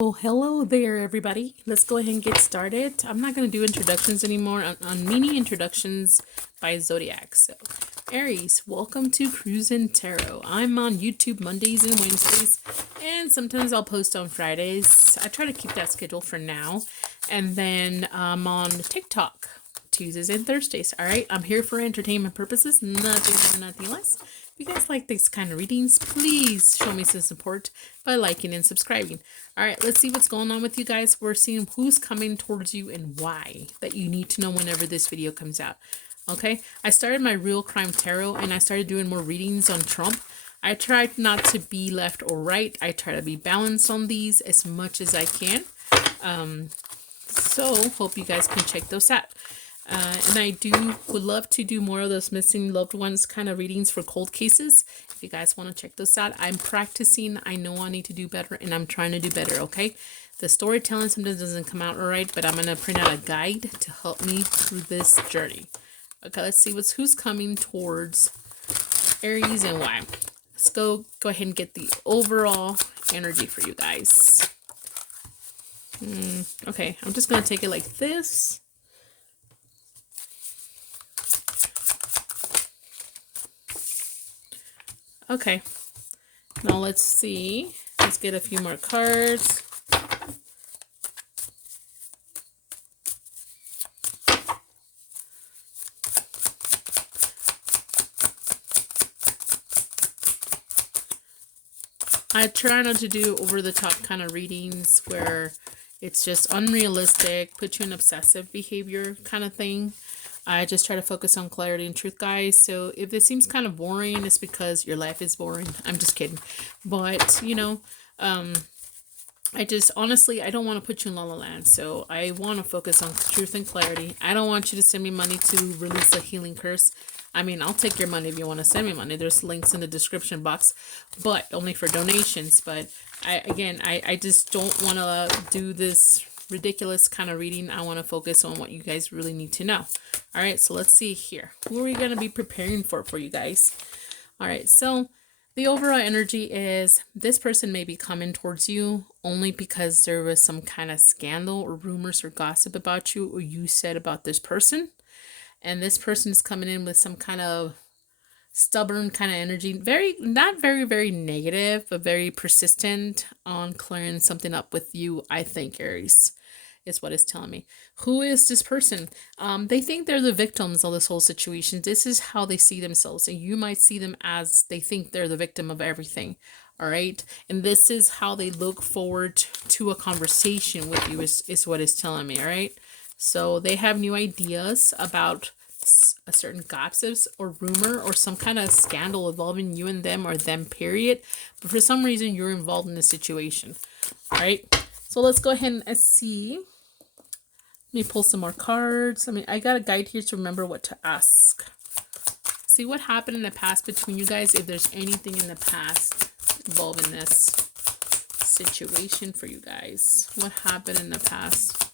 Well, hello there, everybody. Let's go ahead and get started. I'm not going to do introductions anymore on mini introductions by Zodiac. So, Aries, welcome to Cruisin' Tarot. I'm on YouTube Mondays and Wednesdays, and sometimes I'll post on Fridays. I try to keep that schedule for now. And then I'm on TikTok Tuesdays and Thursdays. All right, I'm here for entertainment purposes, nothing more, nothing less. If you guys like these kind of readings, please show me some support by liking and subscribing. All right, let's see what's going on with you guys. We're seeing who's coming towards you and why that you need to know whenever this video comes out. Okay, I started my Real Crime Tarot and I started doing more readings on Trump. I tried not to be left or right. I try to be balanced on these as much as I can. So hope you guys can check those out. And I would love to do more of those missing loved ones kind of readings for cold cases. If you guys want to check those out, I'm practicing. I know I need to do better and I'm trying to do better, okay? The storytelling sometimes doesn't come out all right, but I'm going to print out a guide to help me through this journey. Okay, let's see who's coming towards Aries and why. Let's go ahead and get the overall energy for you guys. Okay, I'm just going to take it like this. Okay, now let's see. Let's get a few more cards. I try not to do over-the-top kind of readings where it's just unrealistic, put you in obsessive behavior kind of thing. I just try to focus on clarity and truth, guys. So if it seems kind of boring, it's because your life is boring. I'm just kidding. But, you know, I just, honestly, I don't want to put you in La La Land. So I want to focus on truth and clarity. I don't want you to send me money to release a healing curse. I mean, I'll take your money if you want to send me money. There's links in the description box, but only for donations. But I just don't want to do this ridiculous kind of reading. I want to focus on what you guys really need to know. All right, so let's see here. Who are we going to be preparing for you guys? All right, so the overall energy is this person may be coming towards you only because there was some kind of scandal or rumors or gossip about you or you said about this person. And this person is coming in with some kind of stubborn kind of energy. Not very negative, but very persistent on clearing something up with you, I think, Aries, is what it's telling me. Who is this person? They think they're the victims of this whole situation. This is how they see themselves. And you might see them as they think they're the victim of everything. All right. And this is how they look forward to a conversation with you is what it's telling me. All right. So they have new ideas about a certain gossips or rumor or some kind of scandal involving you and them or them, period. But for some reason, you're involved in the situation. All right. So let's go ahead and see. Let me pull some more cards. I mean, I got a guide here to remember what to ask. See what happened in the past between you guys, if there's anything in the past involving this situation for you guys. What happened in the past?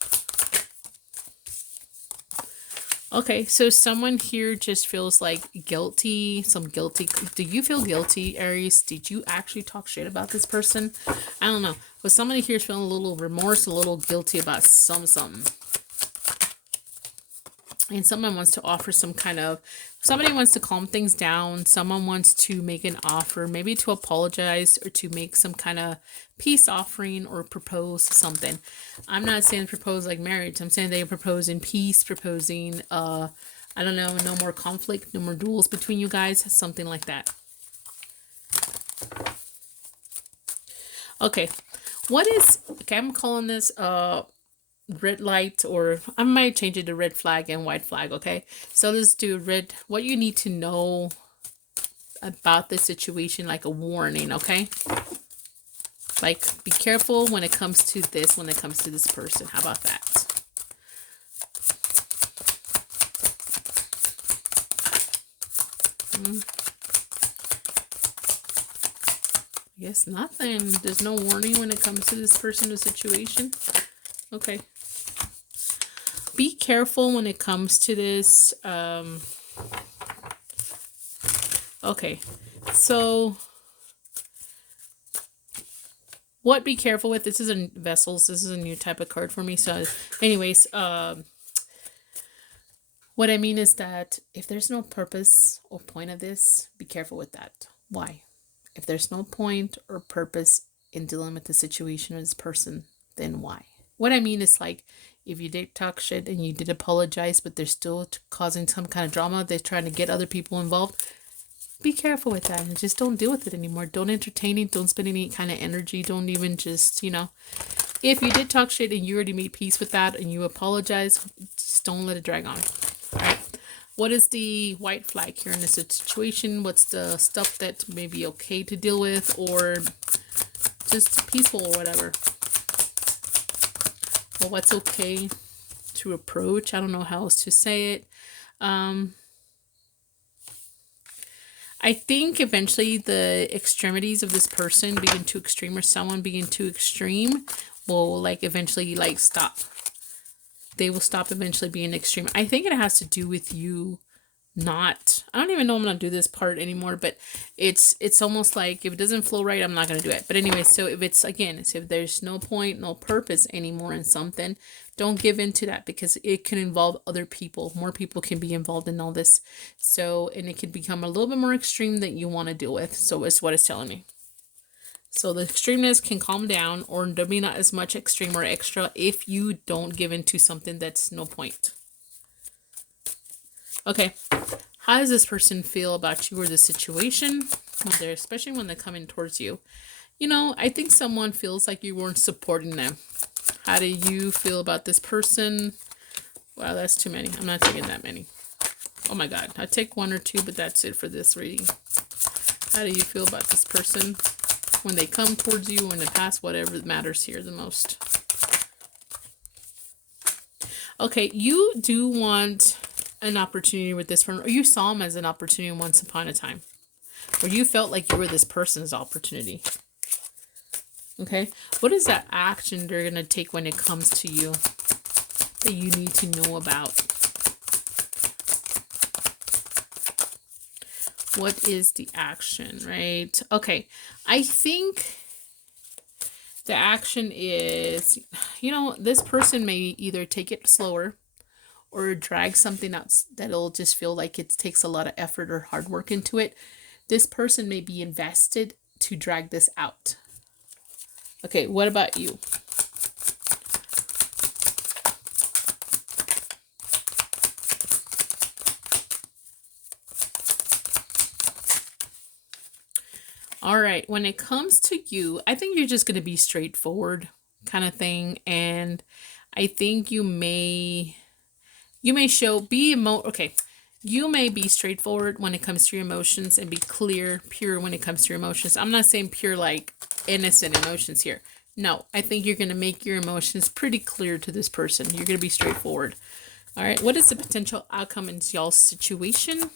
Okay, so someone here just feels like guilty, some guilty. Do you feel guilty, Aries? Did you actually talk shit about this person? I don't know. But somebody here is feeling a little remorse, a little guilty about something. And someone wants to offer somebody wants to calm things down. Someone wants to make an offer, maybe to apologize or to make some kind of peace offering or propose something. I'm not saying propose like marriage. I'm saying they propose in peace, proposing, I don't know, no more conflict, no more duels between you guys, something like that. Okay. I'm calling this, red light, or I might change it to red flag and white flag. Okay, so let's do red. What you need to know about this situation, like a warning. Okay, like be careful when it comes to this, when it comes to this person. How about that? I guess nothing. There's no warning when it comes to this person or situation. Okay. Be careful when it comes to this. Okay. So What be careful with, this is a vessels, this is a new type of card for me. So anyways, what I mean is that if there's no purpose or point of this, be careful with that. Why? If there's no point or purpose in dealing with the situation or this person, then why? What I mean is, like, if you did talk shit and you did apologize, but they're still causing some kind of drama, they're trying to get other people involved, be careful with that and just don't deal with it anymore. Don't entertain it. Don't spend any kind of energy. Don't even just, you know, if you did talk shit and you already made peace with that and you apologize, just don't let it drag on. All right. What is the white flag here in this situation? What's the stuff that may be okay to deal with or just peaceful or whatever? Well, what's okay to approach? I don't know how else to say it. I think eventually the extremities of this person being too extreme or someone being too extreme will like eventually like stop. They will stop eventually being extreme. I think it has to do with you not, I don't even know I'm going to do this part anymore, but it's almost like if it doesn't flow right, I'm not going to do it. But anyway, so if it's, again, so if there's no point, no purpose anymore in something, don't give in to that because it can involve other people. More people can be involved in all this. So, and it can become a little bit more extreme than you want to deal with. So it's what it's telling me. So the extremeness can calm down or there'll be not as much extreme or extra if you don't give in to something that's no point. Okay. How does this person feel about you or the situation? Especially when they're coming towards you. You know, I think someone feels like you weren't supporting them. How do you feel about this person? Wow, that's too many. I'm not taking that many. Oh my God. I take one or two, but that's it for this reading. How do you feel about this person? When they come towards you in the past, whatever matters here the most. Okay, you do want an opportunity with this one, or you saw him as an opportunity once upon a time, or you felt like you were this person's opportunity. Okay, what is that action they're going to take when it comes to you that you need to know about? What is the action, right? Okay, I think the action is, you know, this person may either take it slower or drag something out that'll just feel like it takes a lot of effort or hard work into it. This person may be invested to drag this out. Okay, what about you? All right, when it comes to you, I think you're just going to be straightforward kind of thing. And I think you may show, okay, you may be straightforward when it comes to your emotions and be clear, pure when it comes to your emotions. I'm not saying pure like innocent emotions here. No, I think you're going to make your emotions pretty clear to this person. You're going to be straightforward. All right, what is the potential outcome in y'all's situation?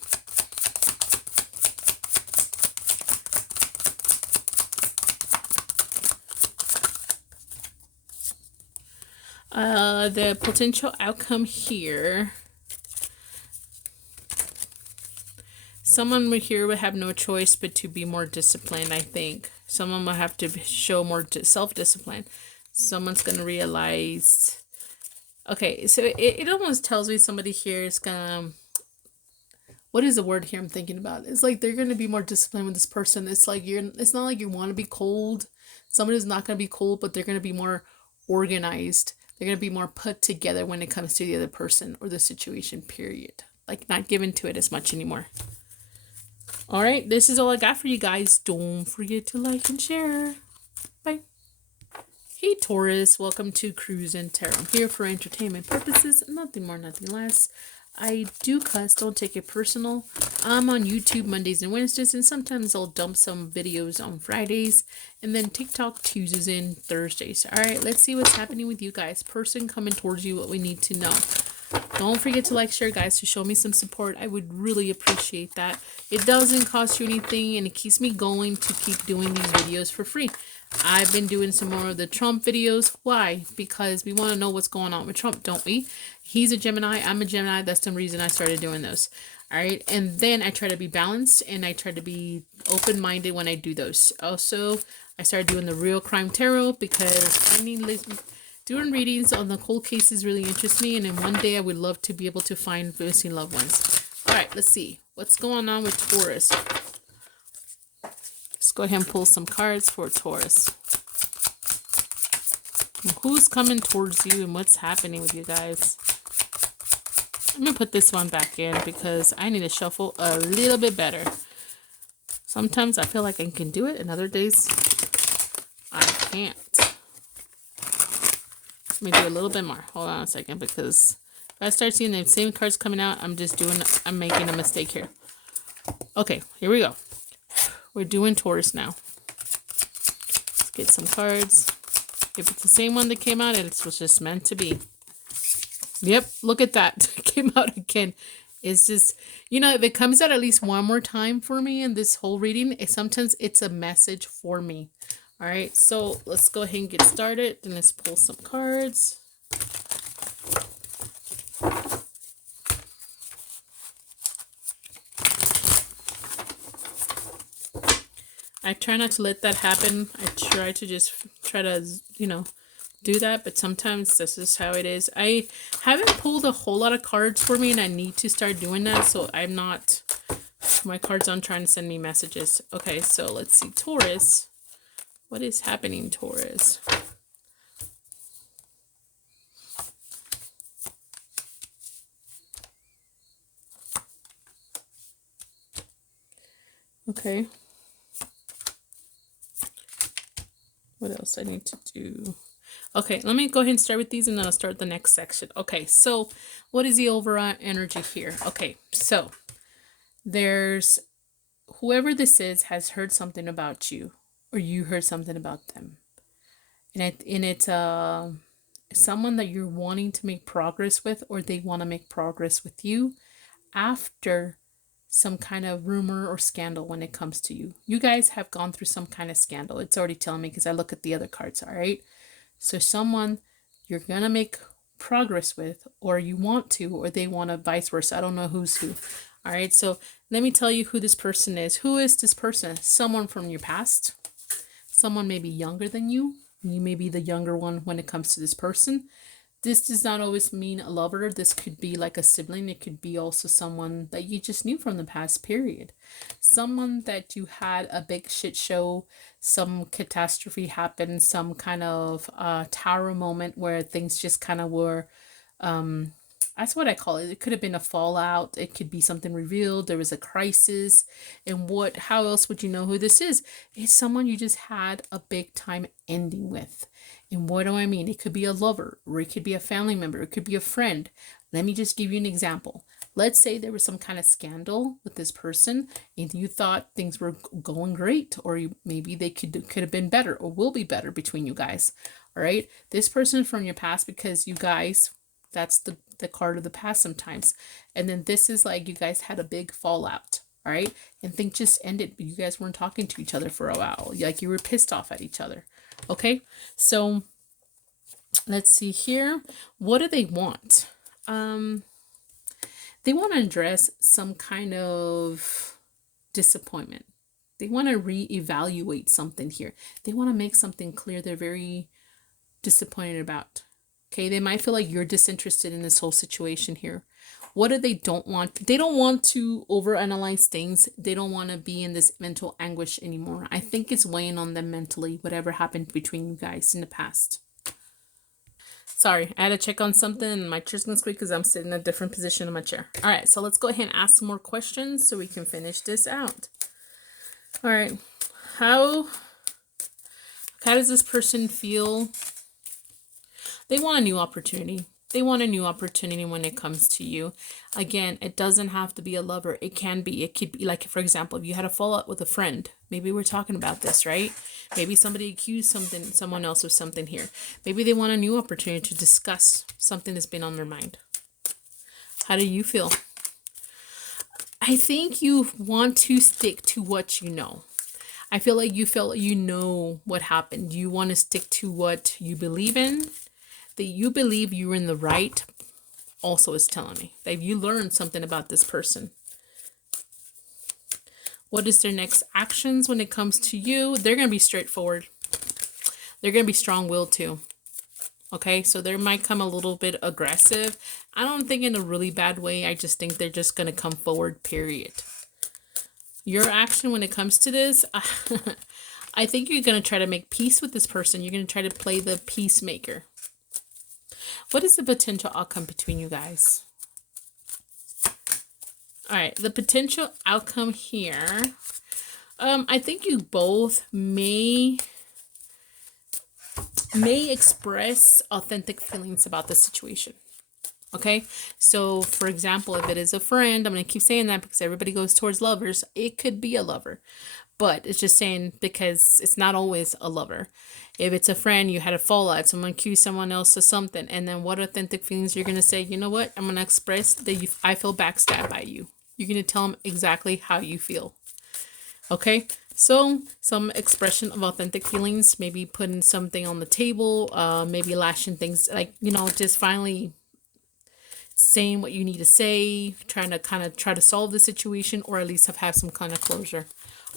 The potential outcome here. Someone here would have no choice but to be more disciplined, I think. Someone will have to show more self-discipline. Someone's going to realize... Okay, so it almost tells me somebody here is going to... What is the word here I'm thinking about? It's like they're going to be more disciplined with this person. It's like it's not like you want to be cold. Somebody's not going to be cold, but they're going to be more organized. They're going to be more put together when it comes to the other person or the situation, period. Like not given to it as much anymore. All right, this is all I got for you guys. Don't forget to like and share. Bye. Hey Taurus, welcome to Cruise and Tarot. I'm here for entertainment purposes, nothing more, nothing less. I do cuss, don't take it personal. I'm on YouTube Mondays and Wednesdays, and sometimes I'll dump some videos on Fridays, and then TikTok Tuesdays and Thursdays. All right, let's see what's happening with you guys. Person coming towards you, what we need to know. Don't forget to like, share, guys, to show me some support. I would really appreciate that. It doesn't cost you anything, and it keeps me going to keep doing these videos for free. I've been doing some more of the Trump videos. Why? Because we want to know what's going on with Trump, don't we? He's a Gemini. I'm a Gemini. That's the reason I started doing those. All right. And then I try to be balanced and I try to be open-minded when I do those. Also, I started doing the real crime tarot because doing readings on the cold cases really interests me. And then one day I would love to be able to find missing loved ones. All right, let's see what's going on with Taurus. Let's go ahead and pull some cards for Taurus. Who's coming towards you and what's happening with you guys? I'm going to put this one back in because I need to shuffle a little bit better. Sometimes I feel like I can do it and other days I can't. Let me do a little bit more. Hold on a second, because if I start seeing the same cards coming out, I'm making a mistake here. Okay, here we go. We're doing Taurus now. Let's get some cards. If it's the same one that came out, it was just meant to be. Yep, look at that. It came out again. It's just, you know, if it comes out at least one more time for me in this whole reading, sometimes it's a message for me. All right, so let's go ahead and get started. Then let's pull some cards. I try not to let that happen. I try to, you know, do that, but sometimes this is how it is. I haven't pulled a whole lot of cards for me, and I need to start doing that, so I'm not, my cards aren't trying to send me messages. Okay, so let's see, Taurus. What is happening, Taurus? Okay. What else I need to do? Okay, let me go ahead and start with these and then I'll start the next section. Okay, so what is the overall energy here? Okay, so there's whoever this is has heard something about you or you heard something about them. And it's someone that you're wanting to make progress with, or they want to make progress with you after some kind of rumor or scandal when it comes to you. You guys have gone through some kind of scandal. It's already telling me because I look at the other cards, all right? So someone you're going to make progress with, or you want to, or they want to, vice versa. I don't know who's who. All right, so let me tell you who this person is. Who is this person? Someone from your past. Someone maybe younger than you. You may be the younger one when it comes to this person. This does not always mean a lover. This could be like a sibling. It could be also someone that you just knew from the past period. Someone that you had a big shit show, some catastrophe happened, some kind of tower moment where things just kind of were, that's what I call it. It could have been a fallout. It could be something revealed. There was a crisis. And how else would you know who this is? It's someone you just had a big time ending with. And what do I mean? It could be a lover, or it could be a family member. It could be a friend. Let me just give you an example. Let's say there was some kind of scandal with this person and you thought things were going great, or maybe they could have been better or will be better between you guys. All right. This person from your past, because you guys, that's the card of the past sometimes. And then this is like you guys had a big fallout. All right. And things just ended, but you guys weren't talking to each other for a while. Like you were pissed off at each other. Okay. So let's see here. What do they want? They want to address some kind of disappointment. They want to reevaluate something here. They want to make something clear they're very disappointed about. Okay, they might feel like you're disinterested in this whole situation here. What do they don't want? They don't want to overanalyze things. They don't want to be in this mental anguish anymore. I think it's weighing on them mentally, whatever happened between you guys in the past. Sorry, I had to check on something and my chair's gonna squeak because I'm sitting in a different position in my chair. All right, so let's go ahead and ask some more questions so we can finish this out. All right, how does this person feel? They want a new opportunity. They want a new opportunity when it comes to you. Again, it doesn't have to be a lover. It could be like, for example, if you had a fallout with a friend, maybe we're talking about this, right? Maybe somebody accused someone else of something here. Maybe they want a new opportunity to discuss something that's been on their mind. How do you feel? I think you want to stick to what you know. I feel like you know what happened. You want to stick to what you believe in. That you believe you're in the right also is telling me that you learned something about this person. What is their next actions when it comes to you? They're going to be straightforward. They're going to be strong-willed too. Okay, so they might come a little bit aggressive. I don't think in a really bad way. I just think they're just going to come forward, period. Your action when it comes to this, I think you're going to try to make peace with this person. You're going to try to play the peacemaker. What is the potential outcome between you guys? All right, the potential outcome here. I think you both may express authentic feelings about the situation. Okay, so for example, if it is a friend, I'm going to keep saying that because everybody goes towards lovers. It could be a lover, but it's just saying because it's not always a lover. If it's a friend, you had a fallout, someone accused someone else of something, and then what authentic feelings you're going to say, you know what, I'm going to express that I feel backstabbed by you. You're going to tell them exactly how you feel. Okay, so some expression of authentic feelings, maybe putting something on the table, maybe lashing things, like, you know, just finally saying what you need to say, trying to try to solve the situation, or at least have some kind of closure.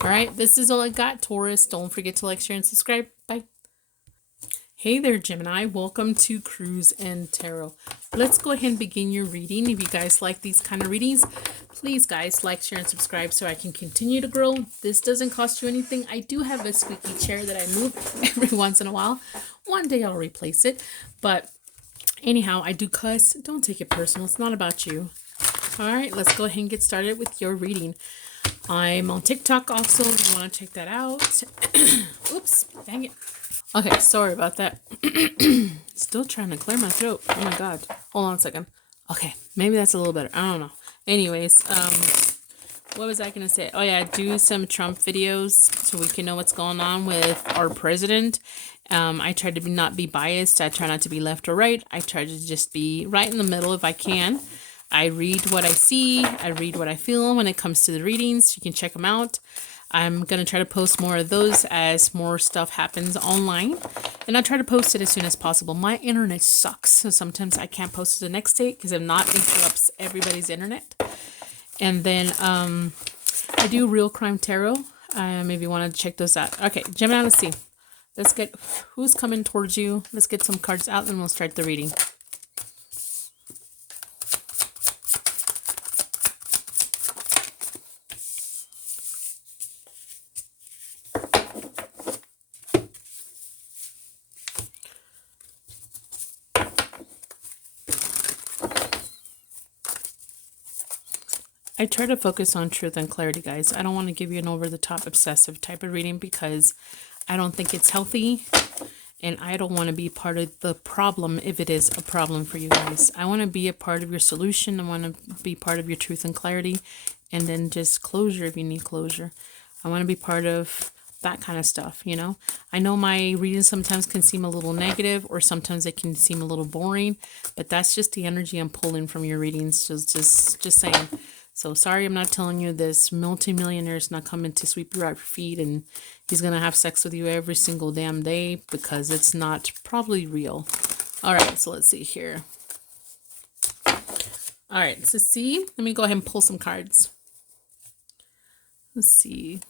All right, this is all I got, Taurus. Don't forget to like, share, and subscribe. Bye. Hey there, Gemini. Welcome to Cruise and Tarot. Let's go ahead and begin your reading. If you guys like these kind of readings, please, guys, like, share, and subscribe so I can continue to grow. This doesn't cost you anything. I do have a squeaky chair that I move every once in a while. One day I'll replace it. But anyhow, I do cuss. Don't take it personal. It's not about you. All right, let's go ahead and get started with your reading. I'm on TikTok also, if you want to check that out. Oops, dang it. Okay, sorry about that. Still trying to clear my throat. Oh my god. Hold on a second. Okay, maybe that's a little better. I don't know. Anyways, what was I going to say? Oh yeah, do some Trump videos so we can know what's going on with our president. I try to not be biased. I try not to be left or right. I try to just be right in the middle if I can. I read what I see. I read what I feel when it comes to the readings. You can check them out. I'm going to try to post more of those as more stuff happens online. And I try to post it as soon as possible. My internet sucks, so sometimes I can't post it the next day because if not, it interrupts everybody's internet. And then I do Real Crime Tarot. Maybe you want to check those out. Okay, Gemini, let's see. Let's get who's coming towards you. Let's get some cards out and we'll start the reading. I try to focus on truth and clarity, guys. I don't want to give you an over-the-top obsessive type of reading because I don't think it's healthy. And I don't want to be part of the problem if it is a problem for you guys. I want to be a part of your solution. I want to be part of your truth and clarity. And then just closure if you need closure. I want to be part of that kind of stuff, you know. I know my readings sometimes can seem a little negative or sometimes they can seem a little boring. But that's just the energy I'm pulling from your readings. Just saying. So sorry I'm not telling you this multimillionaire is not coming to sweep you off your feet and he's going to have sex with you every single damn day because it's not probably real. All right, so let's see here. All right, so see, let me go ahead and pull some cards. Let's see.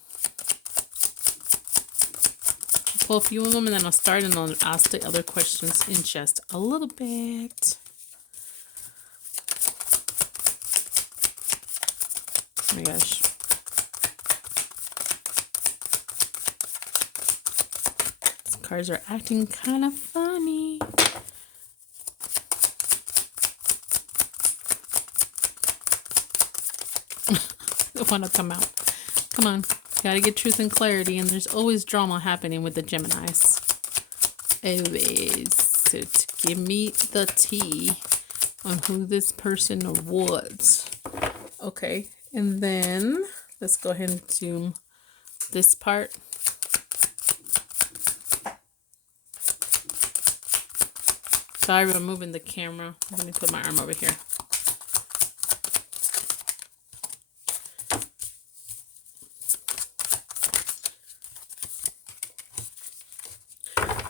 Pull a few of them and then I'll start and I'll ask the other questions in just a little bit. Oh my gosh. These cards are acting kind of funny. They want to come out. Come on. Gotta get truth and clarity, and there's always drama happening with the Geminis. Always. So to give me the tea on who this person was. Okay. And then let's go ahead and zoom this part. Sorry, I'm moving the camera. Let me put my arm over here.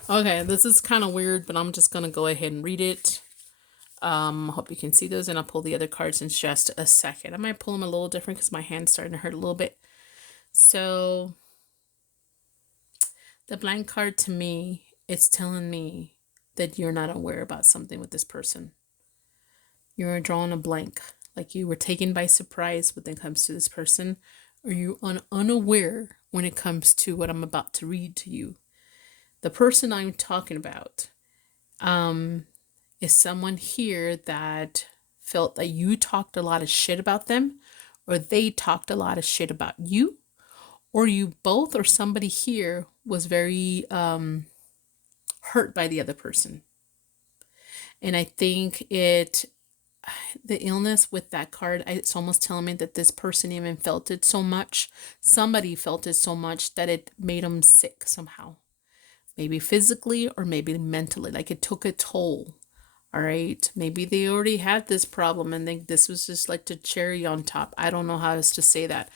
Okay, this is kind of weird, but I'm just going to go ahead and read it. Hope you can see those, and I'll pull the other cards in just a second. I might pull them a little different because my hand's starting to hurt a little bit. So the blank card to me, it's telling me that you're not aware about something with this person. You're drawing a blank, like you were taken by surprise when it comes to this person, or you're unaware when it comes to what I'm about to read to you. The person I'm talking about is someone here that felt that you talked a lot of shit about them, or they talked a lot of shit about you, or you both, or somebody here was very hurt by the other person. And I think the illness with that card, it's almost telling me that this person even felt it so much. Somebody felt it so much that it made them sick somehow. Maybe physically or maybe mentally, like it took a toll. All right. Maybe they already had this problem and this was just like the cherry on top. I don't know how else to say that.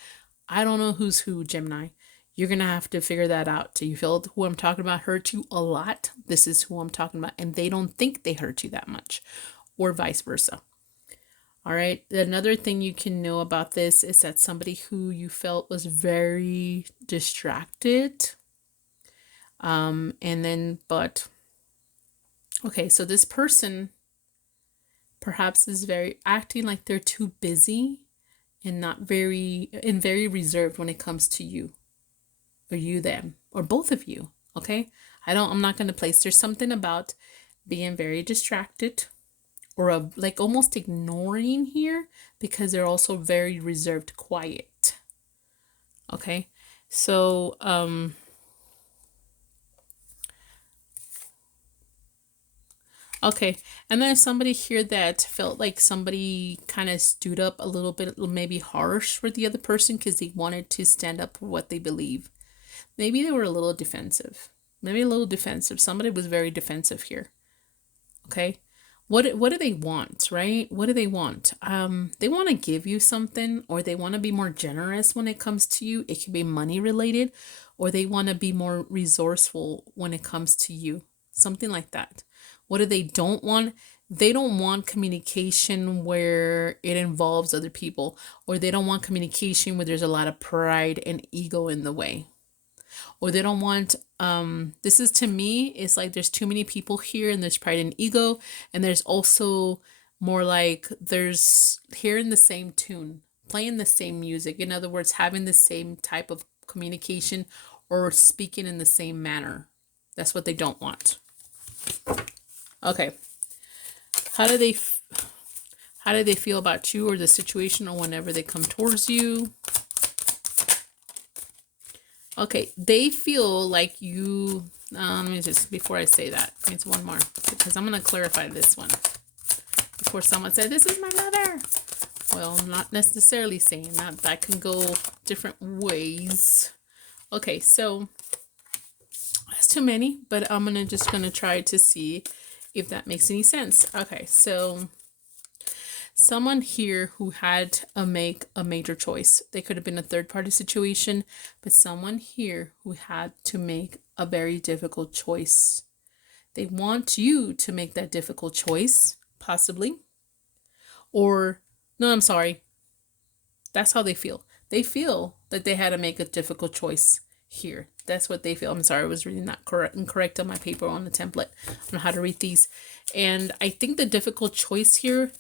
I don't know who's who, Gemini. You're going to have to figure that out. Do you feel who I'm talking about hurt you a lot? This is who I'm talking about. And they don't think they hurt you that much, or vice versa. All right. Another thing you can know about this is that somebody who you felt was very distracted. Okay, so this person perhaps is very acting like they're too busy and very reserved when it comes to you, or you, them, or both of you. Okay. I'm not going to place. There's something about being very distracted, or like almost ignoring here, because they're also very reserved, quiet. Okay. So, okay, and then somebody here that felt like somebody kind of stood up a little bit, maybe harsh for the other person because they wanted to stand up for what they believe. Maybe they were a little defensive. Somebody was very defensive here. Okay, what do they want, right? What do they want? They want to give you something, or they want to be more generous when it comes to you. It could be money related, or they want to be more resourceful when it comes to you. Something like that. What do they don't want? They don't want communication where it involves other people, or they don't want communication where there's a lot of pride and ego in the way. Or they don't want, this is, to me, it's like there's too many people here and there's pride and ego. And there's also more like there's hearing the same tune, playing the same music. In other words, having the same type of communication or speaking in the same manner. That's what they don't want. Okay. How do they feel about you or the situation, or whenever they come towards you? Okay, they feel like you, let me just, before I say that, it's one more, because I'm going to clarify this one. Before someone said, this is my lover. Well, I'm not necessarily saying that. That can go different ways. Okay, so that's too many, but I'm just going to try to see if that makes any sense. Okay, so someone here who had to make a major choice. They could have been a third-party situation, but someone here who had to make a very difficult choice. They want you to make that difficult choice, possibly. Or, no, I'm sorry. That's how they feel. They feel that they had to make a difficult choice here. That's what they feel. I'm sorry, I was reading that incorrect on my paper on the template on how to read these. And I think the difficult choice here,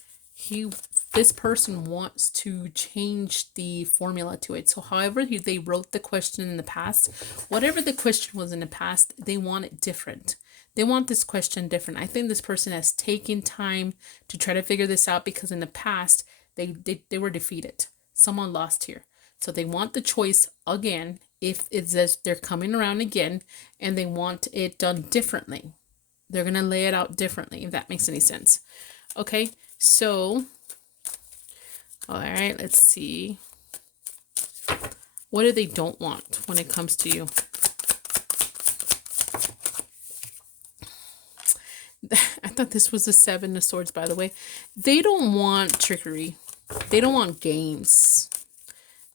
this person wants to change the formula to it. So however they wrote the question in the past, whatever the question was in the past, they want it different. They want this question different. I think this person has taken time to try to figure this out, because in the past they were defeated. Someone lost here. So they want the choice again, if it says they're coming around again, and they want it done differently. They're going to lay it out differently, if that makes any sense. Okay, so, all right, let's see. What do they don't want when it comes to you? I thought this was the Seven of Swords, by the way. They don't want trickery. They don't want games.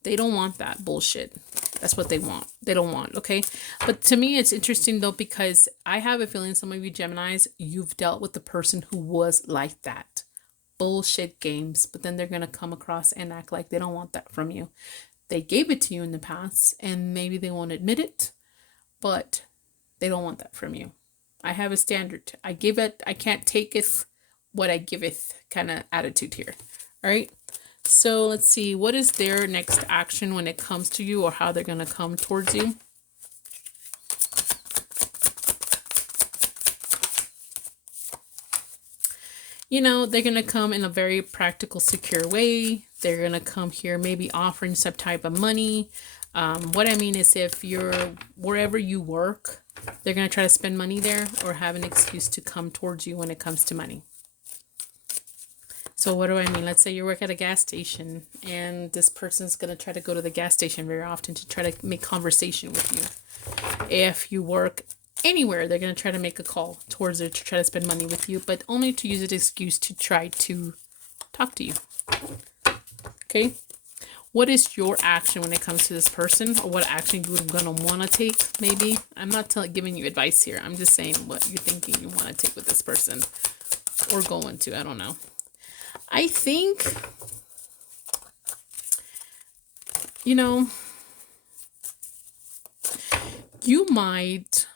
They don't want that bullshit. That's what they want. They don't want, okay? But to me, it's interesting, though, because I have a feeling some of you Geminis, you've dealt with the person who was like that. Bullshit games. But then they're going to come across and act like they don't want that from you. they gave it to you in the past and maybe they won't admit it, but they don't want that from you. I have a standard. I give it, I can't take it what I giveth kind of attitude here. All right. So let's see, what is their next action when it comes to you, or how they're going to come towards you? You know, they're going to come in a very practical, secure way. They're going to come here maybe offering some type of money. What I mean is, if you're wherever you work, they're going to try to spend money there or have an excuse to come towards you when it comes to money. So what do I mean? Let's say you work at a gas station and this person's going to try to go to the gas station very often to try to make conversation with you. If you work anywhere, they're going to try to make a call towards it to try to spend money with you, but only to use an excuse to try to talk to you. Okay. What is your action when it comes to this person, or what action you're going to want to take? Maybe I'm not giving you advice here. I'm just saying what you're thinking you want to take with this person, or going to, I don't know. I think, you know, you might,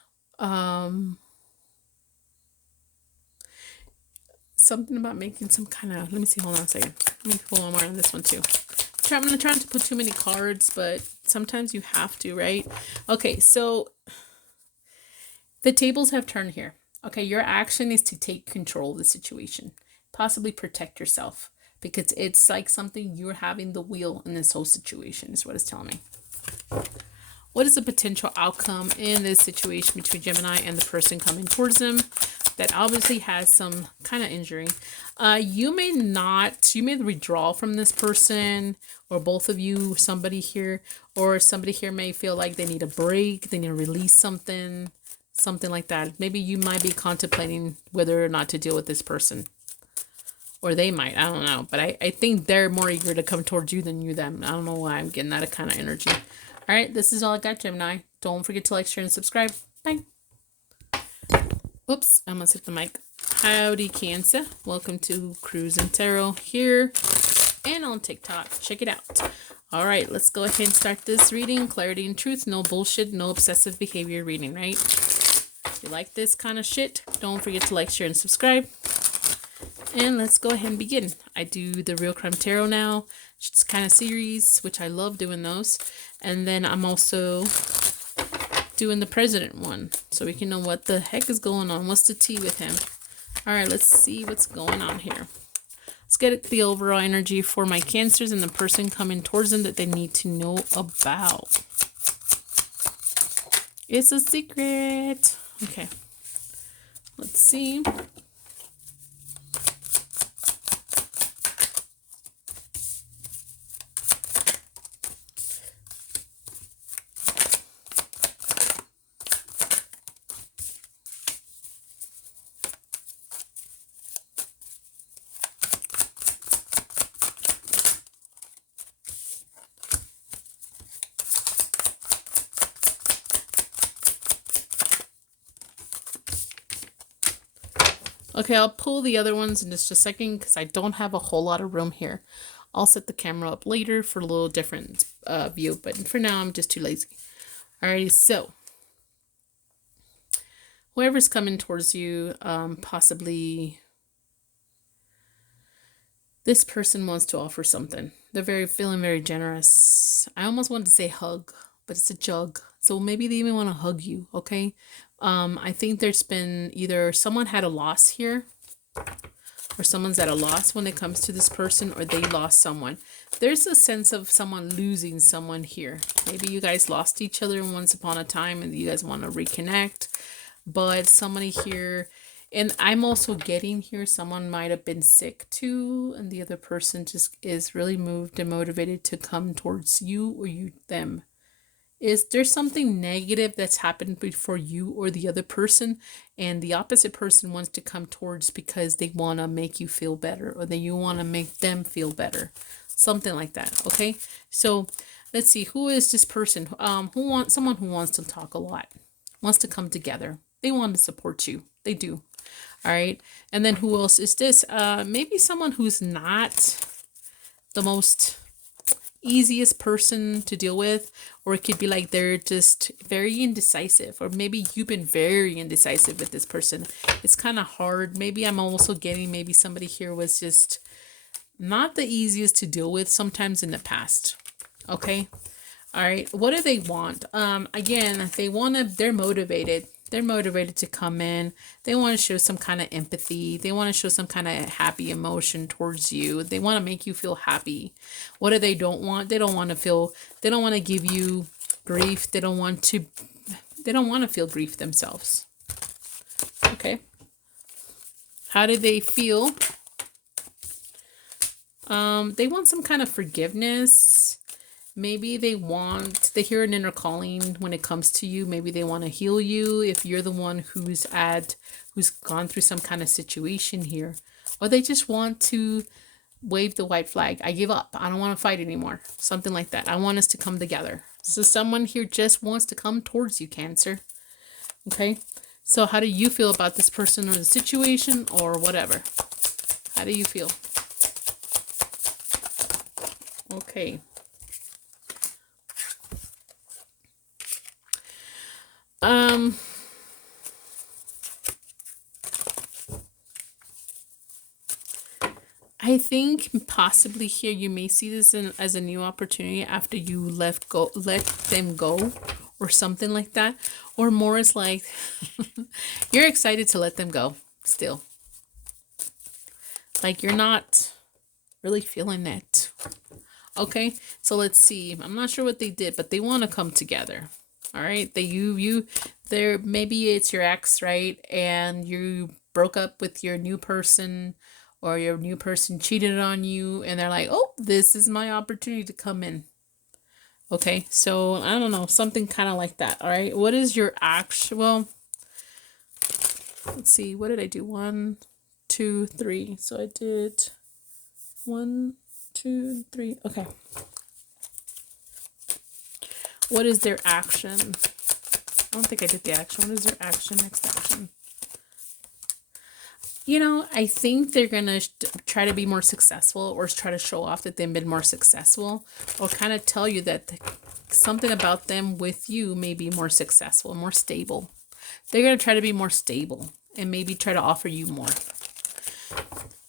something about making some kind of, let me see, hold on a second. Let me pull one more on this one too. I'm going to try not to put too many cards, but sometimes you have to, right? Okay, so the tables have turned here. Okay, your action is to take control of the situation. Possibly protect yourself, because it's like something you're having the wheel in this whole situation is what it's telling me. What is the potential outcome in this situation between Gemini and the person coming towards them that obviously has some kind of injury? You may withdraw from this person, or both of you, somebody here may feel like they need a break, they need to release something like that. Maybe you might be contemplating whether or not to deal with this person. Or they might, I don't know. But I think they're more eager to come towards you than you them. I don't know why I'm getting that kind of energy. All right, this is all I got, Gemini. Don't forget to like, share, and subscribe. Bye. Oops, I almost hit the mic. Howdy, Cancer. Welcome to Cruise and Tarot here and on TikTok. Check it out. All right, let's go ahead and start this reading. Clarity and truth. No bullshit, no obsessive behavior reading, right? If you like this kind of shit, don't forget to like, share, and subscribe. And let's go ahead and begin. I do the Real Crime Tarot now. It's kind of series, which I love doing those. And then I'm also doing the President one, so we can know what the heck is going on. What's the tea with him? All right, let's see what's going on here. Let's get the overall energy for my Cancers and the person coming towards them that they need to know about. It's a secret. Okay. Let's see. Okay, I'll pull the other ones in just a second because I don't have a whole lot of room here. I'll set the camera up later for a little different view, but for now I'm just too lazy. Alrighty, so whoever's coming towards you, possibly this person wants to offer something. They're feeling very generous. I almost wanted to say hug, but it's a jug. So maybe they even want to hug you, okay? I think there's been either someone had a loss here, or someone's at a loss when it comes to this person, or they lost someone. There's a sense of someone losing someone here. Maybe you guys lost each other once upon a time and you guys want to reconnect. But somebody here, and I'm also getting here, someone might have been sick too, and the other person just is really moved and motivated to come towards you or you them. Is there something negative that's happened before you or the other person, and the opposite person wants to come towards because they want to make you feel better, or that you want to make them feel better, something like that. Okay, so let's see, who is this person? Someone who wants to talk a lot, wants to come together. They want to support you. They do. All right, and then who else is this? Maybe someone who's not the most easiest person to deal with, or it could be like they're just very indecisive, or maybe you've been very indecisive with this person. It's kind of hard. Maybe I'm also getting maybe somebody here was just not the easiest to deal with sometimes in the past. Okay. All right. What do they want? Again, they're motivated. They're motivated to come in. They want to show some kind of empathy. They want to show some kind of happy emotion towards you. They want to make you feel happy. What do they don't want? They don't want to give you grief. They don't want to feel grief themselves. Okay. How do they feel? They want some kind of forgiveness. Maybe they hear an inner calling when it comes to you. Maybe they want to heal you if you're the one who's gone through some kind of situation here. Or they just want to wave the white flag. I give up. I don't want to fight anymore. Something like that. I want us to come together. So someone here just wants to come towards you, Cancer. Okay? So how do you feel about this person or the situation or whatever? How do you feel? Okay. I think possibly here you may see this as a new opportunity after you let them go or something like that. Or more is like you're excited to let them go still. Like you're not really feeling it. Okay, so let's see. I'm not sure what they did, but they want to come together. All right, maybe it's your ex, right? And you broke up with your new person, or your new person cheated on you, and they're like, oh, this is my opportunity to come in. Okay, so I don't know, something kind of like that. All right, what is your actual? Let's see, what did I do? 1, 2, 3. So I did 1, 2, 3. Okay. What is their action? I don't think I did the action. What is their action? Next action. You know, I think they're going to try to be more successful, or try to show off that they've been more successful, or kind of tell you that something about them with you may be more successful, more stable. They're going to try to be more stable and maybe try to offer you more.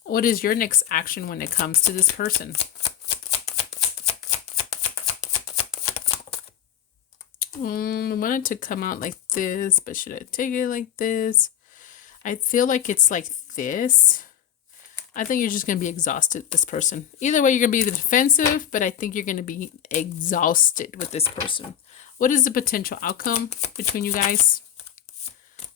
What is your next action when it comes to this person? I wanted to come out like this, but should I take it like this? I feel like it's like this. I think you're just going to be exhausted, this person. Either way, you're going to be defensive, but I think you're going to be exhausted with this person. What is the potential outcome between you guys?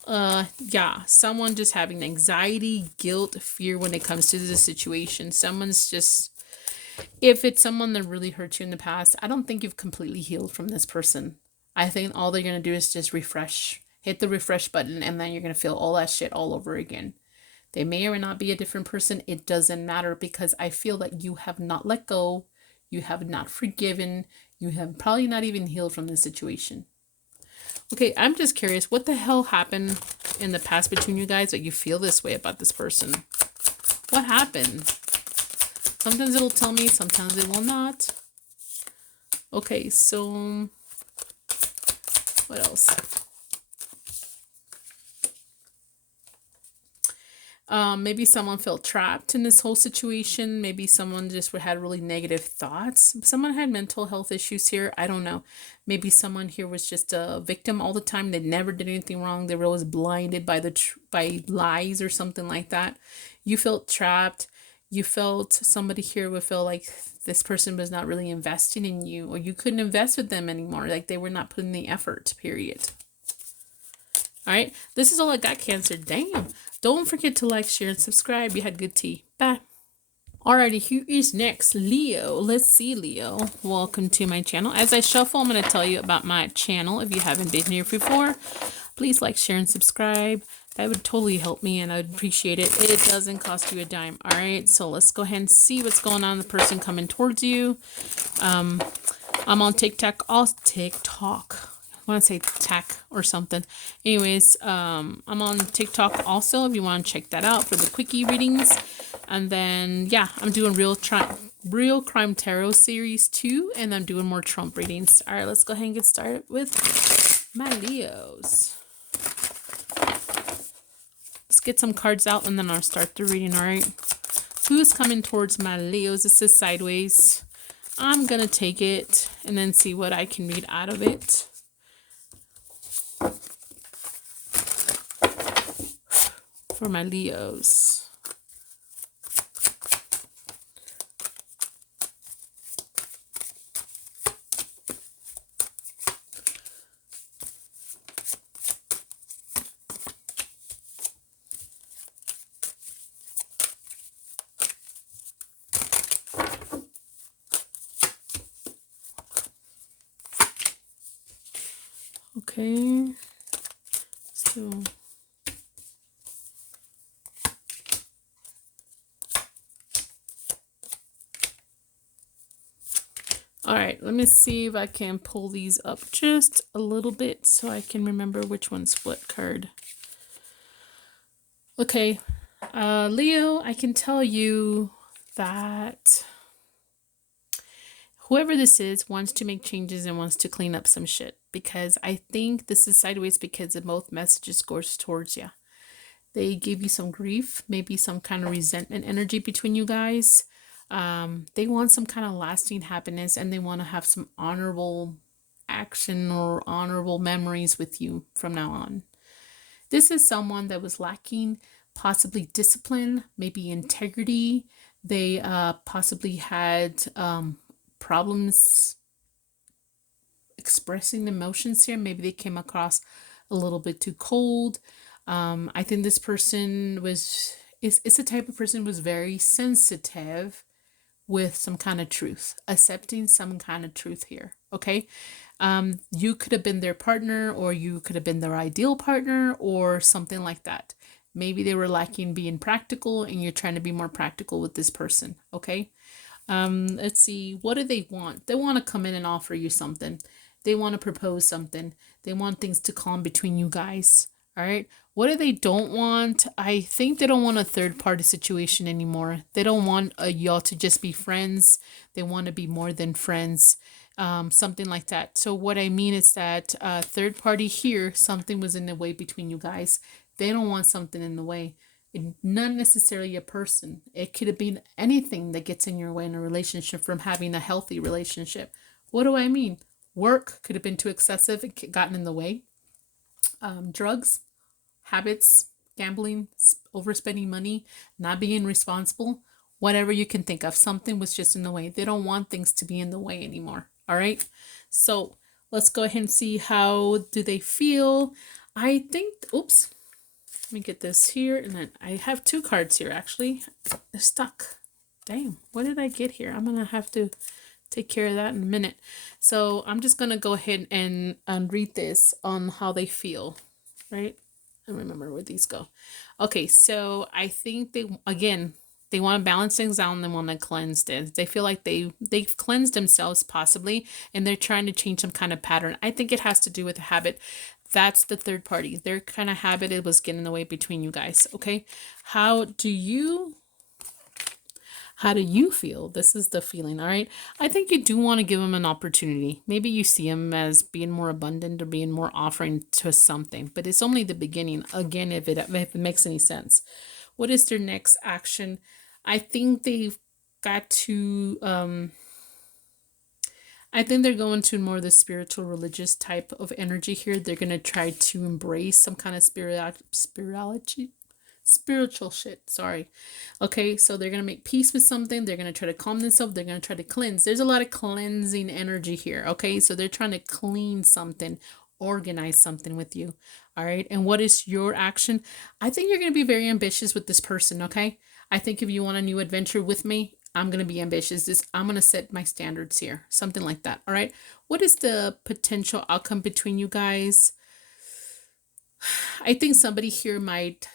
Yeah, someone just having anxiety, guilt, fear when it comes to the situation. Someone's just, if it's someone that really hurt you in the past, I don't think you've completely healed from this person. I think all they're going to do is just hit the refresh button, and then you're going to feel all that shit all over again. They may or may not be a different person. It doesn't matter, because I feel that you have not let go. You have not forgiven. You have probably not even healed from this situation. Okay, I'm just curious. What the hell happened in the past between you guys that you feel this way about this person? What happened? Sometimes it'll tell me. Sometimes it will not. Okay, so what else? Maybe someone felt trapped in this whole situation. Maybe someone just had really negative thoughts. Someone had mental health issues here. I don't know. Maybe someone here was just a victim all the time. They never did anything wrong. They were always blinded by lies or something like that. You felt trapped. You felt somebody here would feel like this person was not really investing in you, or you couldn't invest with them anymore. Like they were not putting the effort, period. All right, this is all I got, Cancer. Damn. Don't forget to like, share, and subscribe. You had good tea. Bye. Alrighty, who is next? Leo. Let's see, Leo. Welcome to my channel. As I shuffle, I'm going to tell you about my channel. If you haven't been here before, please like, share, and subscribe. That would totally help me, and I'd appreciate it. It doesn't cost you a dime. All right, so let's go ahead and see what's going on. The person coming towards you. I'm on TikTok. I want to say tack or something. Anyways, I'm on TikTok also if you want to check that out for the quickie readings. And then, yeah, I'm doing Real Crime Tarot Series 2, and I'm doing more Trump readings. All right, let's go ahead and get started with my Leos. Let's get some cards out, and then I'll start the reading, all right? Who's coming towards my Leos? This is sideways. I'm going to take it and then see what I can read out of it. For my Leos. Okay. So all right, let me see if I can pull these up just a little bit so I can remember which one's what card. Okay, Leo, I can tell you that whoever this is wants to make changes and wants to clean up some shit, because I think this is sideways because of both messages goes towards you. They gave you some grief, maybe some kind of resentment energy between you guys. They want some kind of lasting happiness, and they want to have some honorable action or honorable memories with you from now on. This is someone that was lacking possibly discipline, maybe integrity. They possibly had problems expressing emotions here. Maybe they came across a little bit too cold. I think this person is a type of person who was very sensitive with some kind of truth, accepting some kind of truth here. Okay. You could have been their partner, or you could have been their ideal partner, or something like that. Maybe they were lacking being practical, and you're trying to be more practical with this person. Okay. Let's see. What do they want? They want to come in and offer you something. They want to propose something. They want things to calm between you guys. All right. What do they don't want? I think they don't want a third party situation anymore. They don't want y'all to just be friends. They want to be more than friends. Something like that. So what I mean is that third party here, something was in the way between you guys. They don't want something in the way. Not necessarily a person. It could have been anything that gets in your way in a relationship from having a healthy relationship. What do I mean? Work could have been too excessive. It gotten in the way. Drugs, habits, gambling, overspending money, not being responsible, whatever you can think of. Something was just in the way. They don't want things to be in the way anymore. All right. So let's go ahead and see how do they feel. I think, oops, let me get this here. And then I have two cards here, actually. They're stuck. Damn, what did I get here? I'm going to have to take care of that in a minute. So I'm just going to go ahead and read this on how they feel, right? I remember where these go. Okay, so I think they want to balance things out, and they want to cleanse this. They feel like they've cleansed themselves possibly, and they're trying to change some kind of pattern. I think it has to do with a habit. That's the third party. Their kind of habit, it was getting in the way between you guys. Okay, how do you feel? This is the feeling. All right, I think you do want to give them an opportunity. Maybe you see them as being more abundant or being more offering to something, but it's only the beginning. Again, if it makes any sense. What is their next action? I think they've got to I think they're going to more the spiritual, religious type of energy here. They're going to try to embrace some kind of spiritual shit. Sorry. Okay, so they're going to make peace with something. They're going to try to calm themselves. They're going to try to cleanse. There's a lot of cleansing energy here. Okay, so they're trying to clean something, organize something with you. All right, and what is your action? I think you're going to be very ambitious with this person. Okay, I think if you want a new adventure with me, I'm going to be ambitious. I'm going to set my standards here. Something like that. All right. What is the potential outcome between you guys? I think somebody here might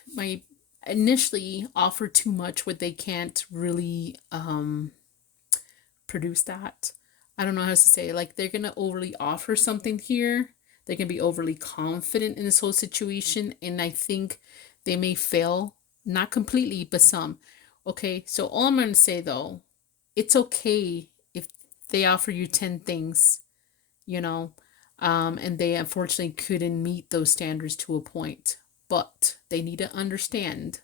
initially offer too much where they can't really produce that. I don't know how to say it. Like, they're going to overly offer something here. They're going to be overly confident in this whole situation. And I think they may fail, not completely, but some. Okay, so all I'm going to say though, it's okay if they offer you 10 things, you know, and they unfortunately couldn't meet those standards to a point. But they need to understand,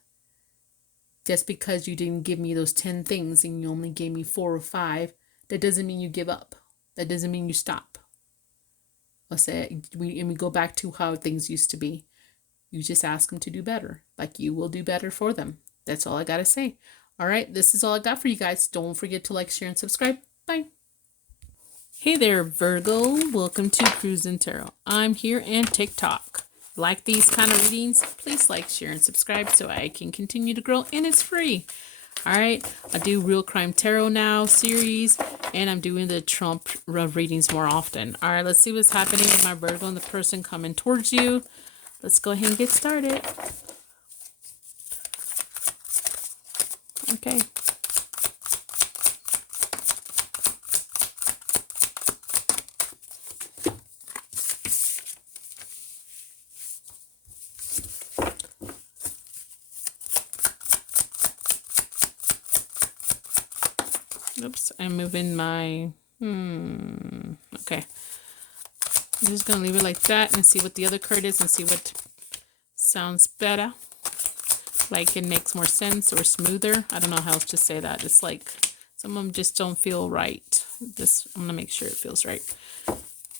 just because you didn't give me those 10 things and you only gave me 4 or 5, that doesn't mean you give up. That doesn't mean you stop. I'll say we go back to how things used to be. You just ask them to do better. Like you will do better for them. That's all I got to say. All right, this is all I got for you guys. Don't forget to like, share, and subscribe. Bye. Hey there, Virgo. Welcome to Cruisin' Tarot. I'm here and TikTok. Like these kind of readings, please like, share, and subscribe so I can continue to grow, and it's free. All right, I do Real Crime Tarot now series, and I'm doing the Trump readings more often. All right, let's see what's happening with my Virgo and the person coming towards you. Let's go ahead and get started. Okay. Oops, I'm moving my, okay. I'm just going to leave it like that and see what the other card is and see what sounds better. Like it makes more sense or smoother. I don't know how else to say that. It's like some of them just don't feel right. This, I'm going to make sure it feels right.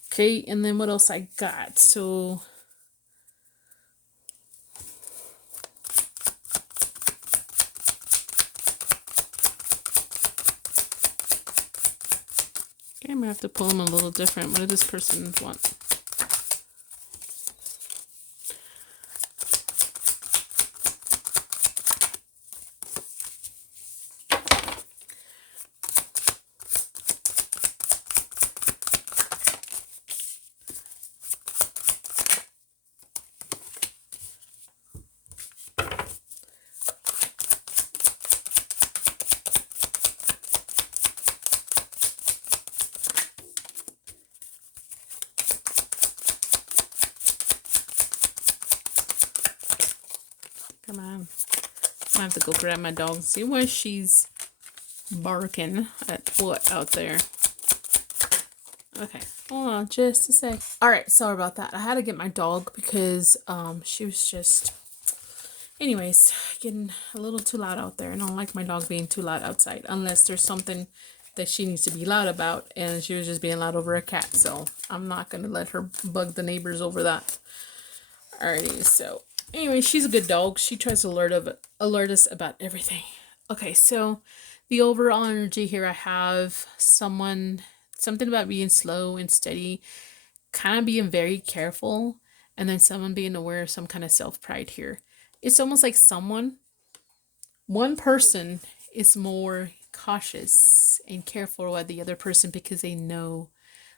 Okay, and then what else I got? So okay, I'm gonna have to pull them a little different. What does this person want? Come on. I have to go grab my dog and see why she's barking at what out there. Okay, hold on just a sec. All right, sorry about that. I had to get my dog because she was just, anyways, getting a little too loud out there. And I don't like my dog being too loud outside unless there's something that she needs to be loud about, and she was just being loud over a cat. So I'm not gonna let her bug the neighbors over that. Alrighty, so anyway, she's a good dog. She tries to alert us about everything. Okay, so the overall energy here, I have something about being slow and steady, kind of being very careful, and then someone being aware of some kind of self-pride here. It's almost like one person is more cautious and careful with the other person because they know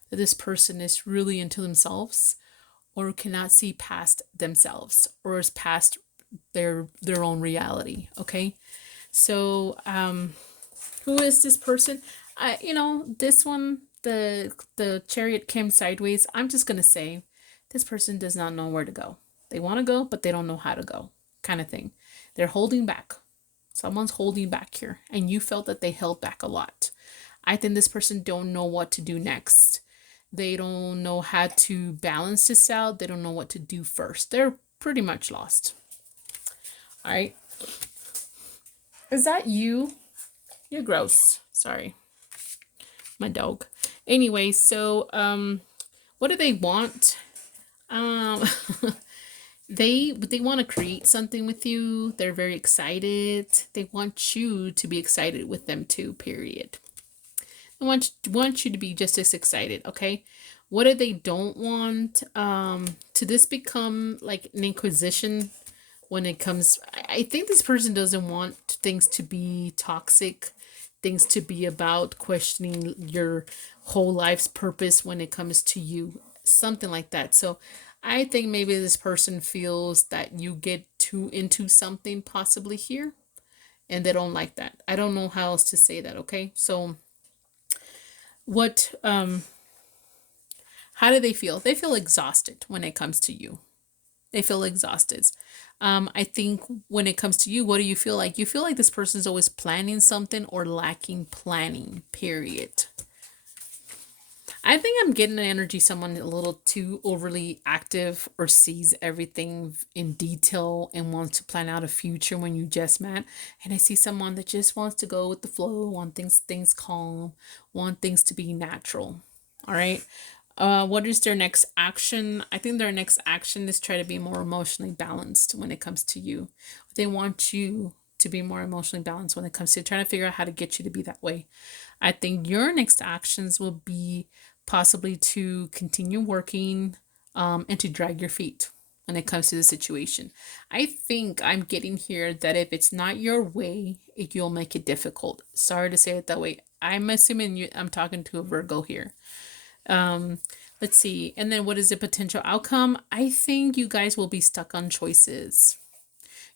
that this person is really into themselves or cannot see past themselves or is past their own reality. Okay, so who is this person? This one, the Chariot came sideways. I'm just gonna say this person does not know where to go. They want to go, but they don't know how to go, kind of thing. They're holding back. Someone's holding back here, and you felt that they held back a lot. I think this person don't know what to do next. They don't know how to balance this out. They don't know what to do first. They're pretty much lost. All right. Is that you? You're gross. Sorry. My dog. Anyway, so what do they want? They want to create something with you. They're very excited. They want you to be excited with them too, period. I want you to be just as excited, okay? What do they don't want? To this become like an inquisition when it comes... I think this person doesn't want things to be toxic, things to be about questioning your whole life's purpose when it comes to you. Something like that. So I think maybe this person feels that you get too into something possibly here, and they don't like that. I don't know how else to say that, okay? So what how do they feel? They feel exhausted when it comes to you. They feel exhausted. I think when it comes to you, what do you feel like? You feel like this person's always planning something or lacking planning, period. I think I'm getting an energy someone a little too overly active or sees everything in detail and wants to plan out a future when you just met. And I see someone that just wants to go with the flow, want things calm, want things to be natural. All right. What is their next action? I think their next action is try to be more emotionally balanced when it comes to you. They want you to be more emotionally balanced when it comes to trying to figure out how to get you to be that way. I think your next actions will be possibly to continue working and to drag your feet when it comes to the situation. I think I'm getting here that if it's not your way, you'll make it difficult. Sorry to say it that way. I'm assuming I'm talking to a Virgo here. Let's see. And then what is the potential outcome? I think you guys will be stuck on choices.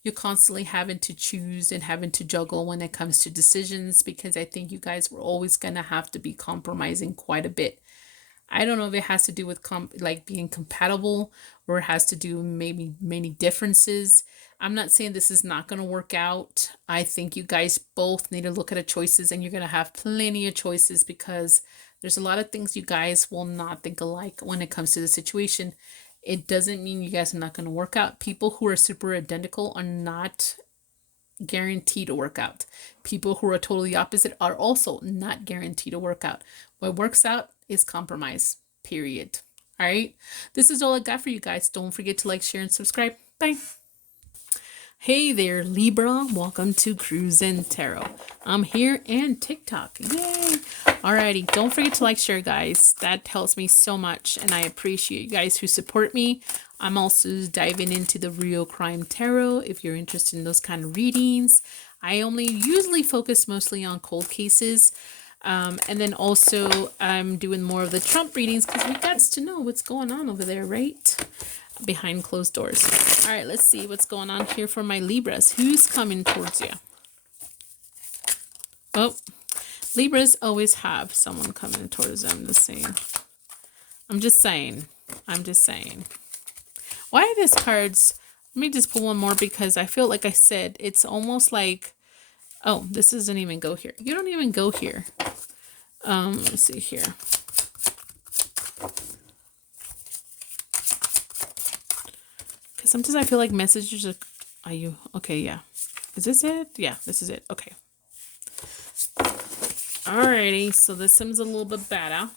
You're constantly having to choose and having to juggle when it comes to decisions, because I think you guys were always going to have to be compromising quite a bit. I don't know if it has to do with like being compatible, or it has to do maybe many differences. I'm not saying this is not going to work out. I think you guys both need to look at the choices, and you're going to have plenty of choices because there's a lot of things you guys will not think alike when it comes to the situation. It doesn't mean you guys are not going to work out. People who are super identical are not guaranteed to work out. People who are totally opposite are also not guaranteed to work out. What works out is compromise, period. All right. This is all I got for you guys. Don't forget to like, share, and subscribe. Bye. Hey there, Libra. Welcome to Cruisin' Tarot. I'm here and TikTok. Yay! Alrighty, don't forget to like, share, guys. That helps me so much, and I appreciate you guys who support me. I'm also diving into the Real Crime Tarot if you're interested in those kind of readings. I only usually focus mostly on cold cases. And then also I'm doing more of the Trump readings because we got to know what's going on over there, right? Behind closed doors. All right, let's see what's going on here for my Libras. Who's coming towards you? Oh, Libras always have someone coming towards them. The same. I'm just saying. Why are these cards? Let me just pull one more because I feel like I said it's almost like, oh, this doesn't even go here. You don't even go here. Let's see here. Because sometimes I feel like messages are you okay? Yeah, is this it? Yeah, this is it. Okay. Alrighty, so this seems a little bit better.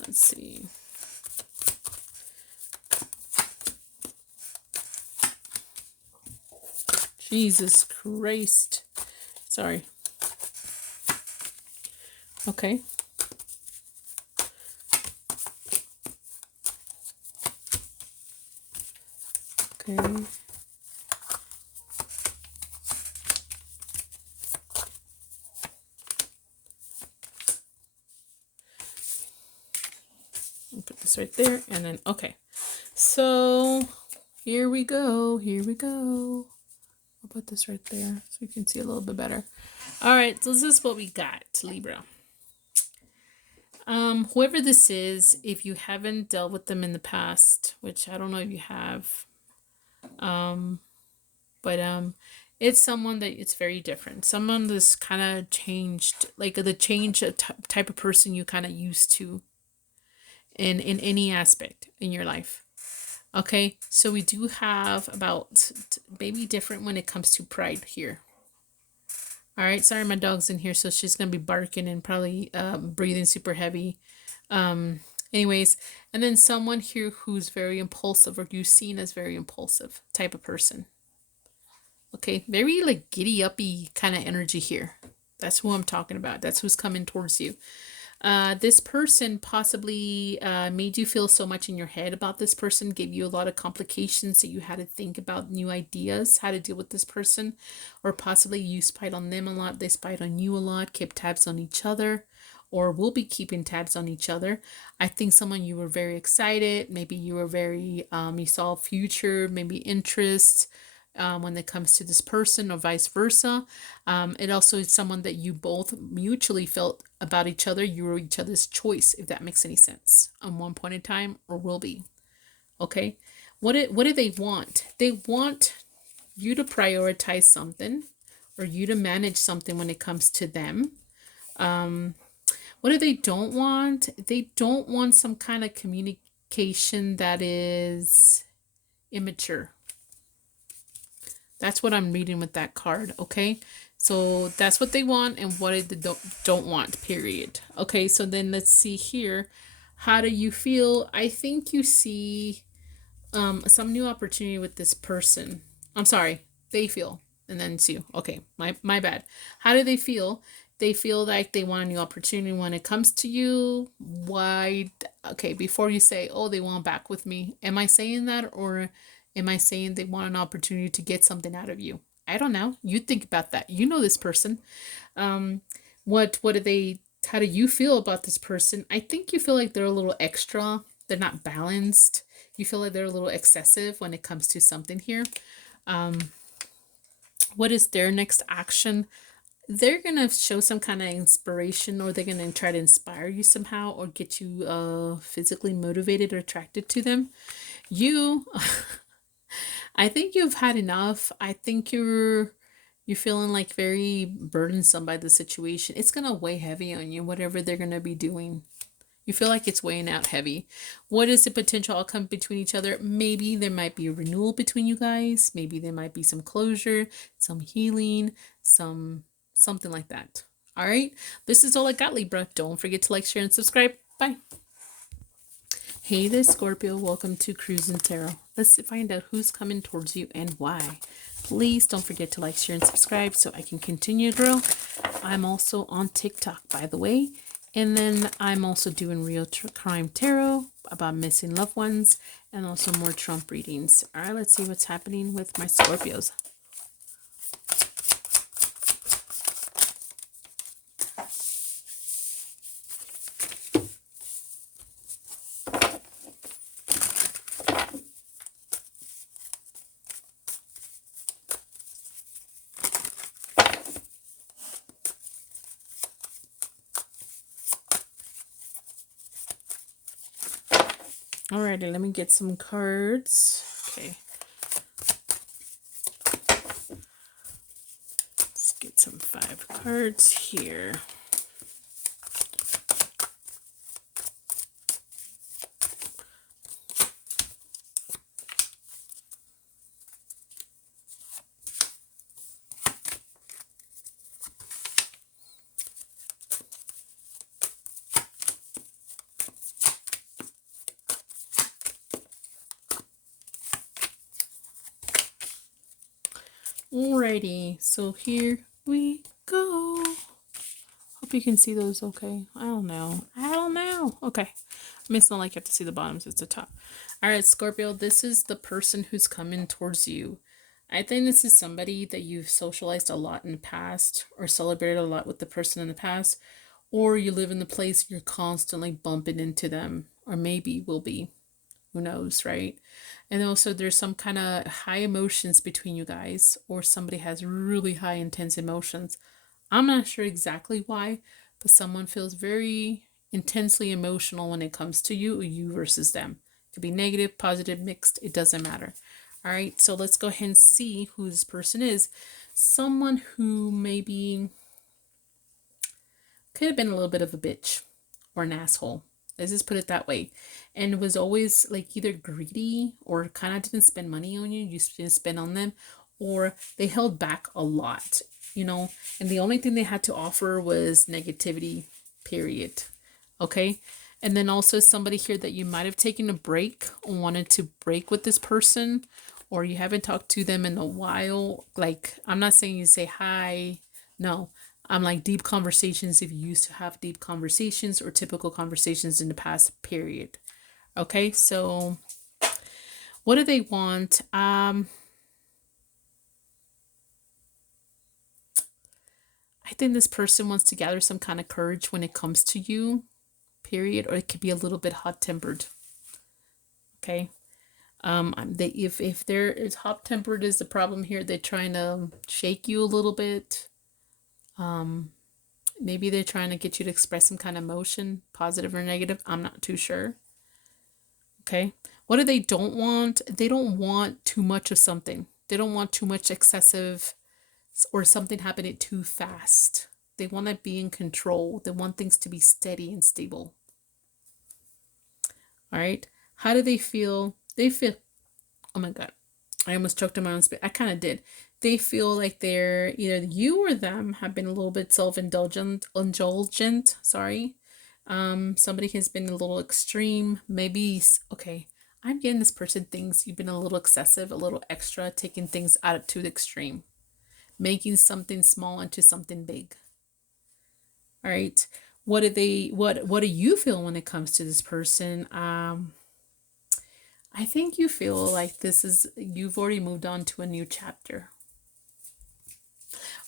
Let's see. Jesus Christ. Sorry. Okay. Okay. I'll put this right there and then, okay. So here we go. I'll put this right there so you can see a little bit better. All right, so this is what we got, Libra. Whoever this is, if you haven't dealt with them in the past, which I don't know if you have, but it's someone that it's very different. Someone that's kind of changed, like the change type of person you kind of used to in any aspect in your life. Okay, so we do have about maybe different when it comes to pride here. All right, sorry, my dog's in here, so she's gonna be barking and probably breathing super heavy. Anyways, and then someone here who's very impulsive, or you've seen as very impulsive type of person. Okay, very like giddy uppy kind of energy here. That's who I'm talking about. That's who's coming towards you. This person possibly made you feel so much in your head about this person, gave you a lot of complications that you had to think about new ideas, how to deal with this person, or possibly you spied on them a lot, they spied on you a lot, kept tabs on each other, or will be keeping tabs on each other. I think someone you were very excited, maybe you were very, you saw future, maybe interest, when it comes to this person or vice versa. It also is someone that you both mutually felt about each other. You were each other's choice, if that makes any sense, at one point in time, or will be. Okay. What do they want? They want you to prioritize something, or you to manage something when it comes to them. What do they don't want? They don't want some kind of communication that is immature. That's what I'm reading with that card, okay? So that's what they want and what they don't want, period. Okay, so then let's see here. How do you feel? I think you see some new opportunity with this person. I'm sorry, they feel, and then it's you. Okay, my bad. How do they feel? They feel like they want a new opportunity when it comes to you. Why? Okay, before you say, oh, they want back with me, am I saying that, or am I saying they want an opportunity to get something out of you? I don't know. You think about that. You know this person. What do they, how do you feel about this person? I think you feel like they're a little extra. They're not balanced. You feel like they're a little excessive when it comes to something here. What is their next action? They're going to show some kind of inspiration, or they're going to try to inspire you somehow, or get you physically motivated or attracted to them. You, I think you've had enough. I think you're feeling like very burdensome by the situation. It's going to weigh heavy on you, whatever they're going to be doing. You feel like it's weighing out heavy. What is the potential outcome between each other? Maybe there might be a renewal between you guys. Maybe there might be some closure, some healing, something like that. All right. This is all I got, Libra. Don't forget to like, share, and subscribe. Bye. Hey there, Scorpio. Welcome to Cruising Tarot. Let's find out who's coming towards you and why. Please don't forget to like, share, and subscribe so I can continue to grow. I'm also on TikTok, by the way. And then I'm also doing real crime tarot about missing loved ones, and also more Trump readings. All right, let's see what's happening with my Scorpios. Alrighty, let me get some cards. Okay. Let's get some 5 cards here. Alrighty, so here we go. Hope you can see those okay. I don't know. Okay. I mean, it's not like you have to see the bottoms, it's the top. Alright, Scorpio, this is the person who's coming towards you. I think this is somebody that you've socialized a lot in the past, or celebrated a lot with the person in the past, or you live in the place you're constantly bumping into them, or maybe will be. Who knows, right? And also there's some kind of high emotions between you guys, or somebody has really high intense emotions. I'm not sure exactly why, but someone feels very intensely emotional when it comes to you, or you versus them. It could be negative, positive, mixed, it doesn't matter. All right, so let's go ahead and see who this person is. Someone who maybe could have been a little bit of a bitch or an asshole. Let's just put it that way. And was always like either greedy, or kind of didn't spend money on you. You didn't spend on them, or they held back a lot, you know, and the only thing they had to offer was negativity, period. Okay. And then also somebody here that you might have taken a break, or wanted to break with this person, or you haven't talked to them in a while. Like, I'm not saying you say hi. No, I'm like deep conversations, if you used to have deep conversations or typical conversations in the past, period. Okay, so what do they want? I think this person wants to gather some kind of courage when it comes to you, period, or it could be a little bit hot-tempered. Okay. They, if they're as hot-tempered is the problem here, they're trying to shake you a little bit. Maybe they're trying to get you to express some kind of emotion, positive or negative. I'm not too sure. Okay. What do they don't want? They don't want too much of something. They don't want too much excessive or something happening too fast. They want to be in control. They want things to be steady and stable. All right. How do they feel? They feel, oh my God, I almost choked on my own spit. I kind of did. They feel like they're either you or them have been a little bit indulgent. Sorry. Somebody has been a little extreme. Maybe, okay, I'm getting this person thinks you've been a little excessive, a little extra, taking things out to the extreme, making something small into something big. All right. What do you feel when it comes to this person? I think you feel like you've already moved on to a new chapter.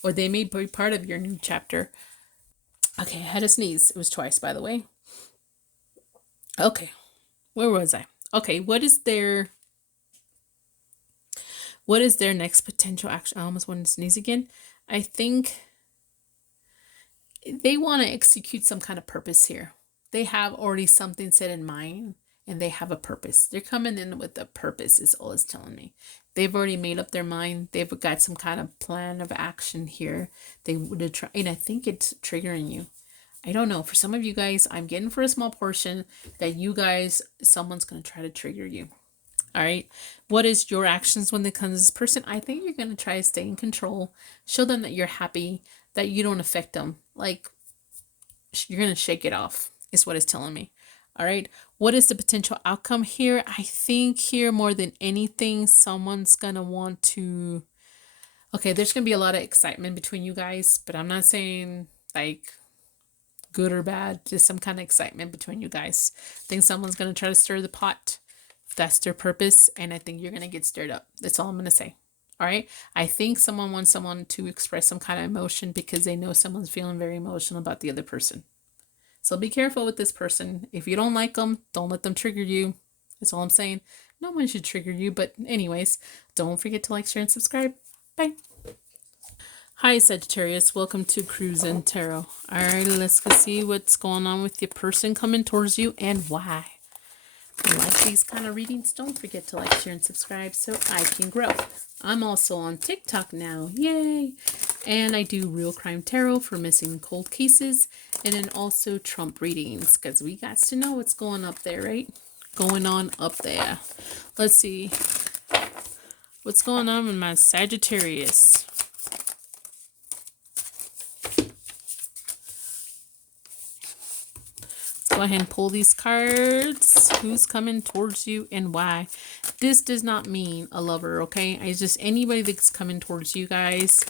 Or they may be part of your new chapter. Okay, I had a sneeze. It was twice, by the way. Okay, where was I? Okay, what is their next potential action? I almost wanted to sneeze again. I think they want to execute some kind of purpose here. They have already something set in mind and they have a purpose. They're coming in with a purpose is all it's telling me. They've already made up their mind. They've got some kind of plan of action here. They would try, and I think it's triggering you. I don't know. For some of you guys, I'm getting for a small portion that you guys, someone's going to try to trigger you. All right. What is your actions when it comes to this person? I think you're going to try to stay in control. Show them that you're happy, that you don't affect them. Like, you're going to shake it off, is what it's telling me. All right. What is the potential outcome here? I think here more than anything, someone's going to want to. Okay, there's going to be a lot of excitement between you guys, but I'm not saying like good or bad, just some kind of excitement between you guys. I think someone's going to try to stir the pot. That's their purpose, and I think you're going to get stirred up. That's all I'm going to say. All right. I think someone wants someone to express some kind of emotion because they know someone's feeling very emotional about the other person. So be careful with this person. If you don't like them, don't let them trigger you. That's all I'm saying. No one should trigger you, but anyways, don't forget to like, share, and subscribe. Bye. Hi, Sagittarius. Welcome to Cruise and Tarot. All right, let's go see what's going on with your person coming towards you and why. If you like these kind of readings, don't forget to like, share, and subscribe so I can grow. I'm also on TikTok now. Yay! And I do real crime tarot for missing and cold cases. And then also Trump readings because we got to know what's going up there, right? Going on up there. Let's see. What's going on with my Sagittarius? Go ahead and pull these cards. Who's coming towards you and why? This does not mean a lover, okay? It's just anybody that's coming towards you guys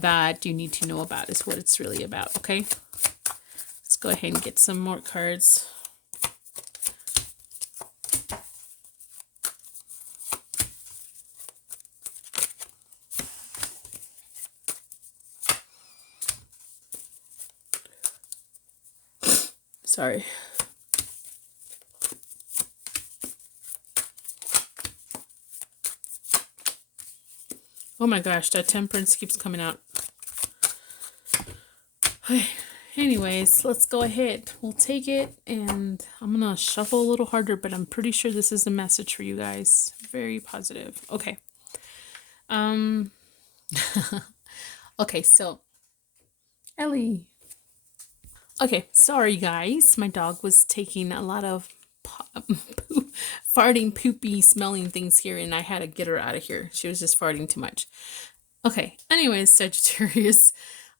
that you need to know about is what it's really about, okay? Let's go ahead and get some more cards. Sorry. Oh my gosh, that temperance keeps coming out. Anyways, let's go ahead. We'll take it, and I'm going to shuffle a little harder, but I'm pretty sure this is a message for you guys. Very positive. Okay. Okay, so Ellie. Okay, sorry guys. My dog was taking a lot of farting, poopy, smelling things here, and I had to get her out of here. She was just farting too much. Okay, anyways, Sagittarius,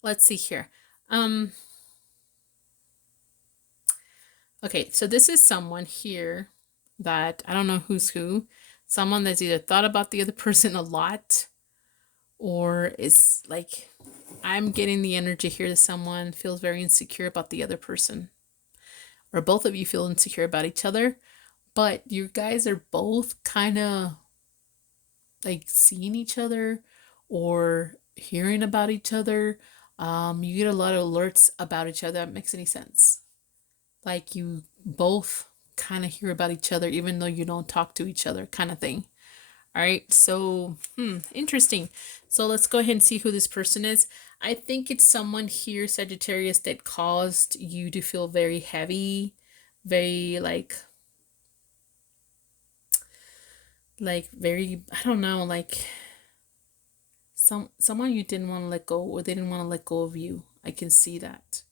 let's see here. Okay, so this is someone here that I don't know who's who. Someone that's either thought about the other person a lot, or is like, I'm getting the energy here that someone feels very insecure about the other person, or both of you feel insecure about each other, but you guys are both kind of like seeing each other or hearing about each other. You get a lot of alerts about each other. That makes any sense. Like you both kind of hear about each other even though you don't talk to each other, kind of thing. All right, so interesting. So let's go ahead and see who this person is. I think it's someone here, Sagittarius, that caused you to feel very heavy, very like like very, I don't know, like someone you didn't want to let go, or they didn't want to let go of you. I can see that.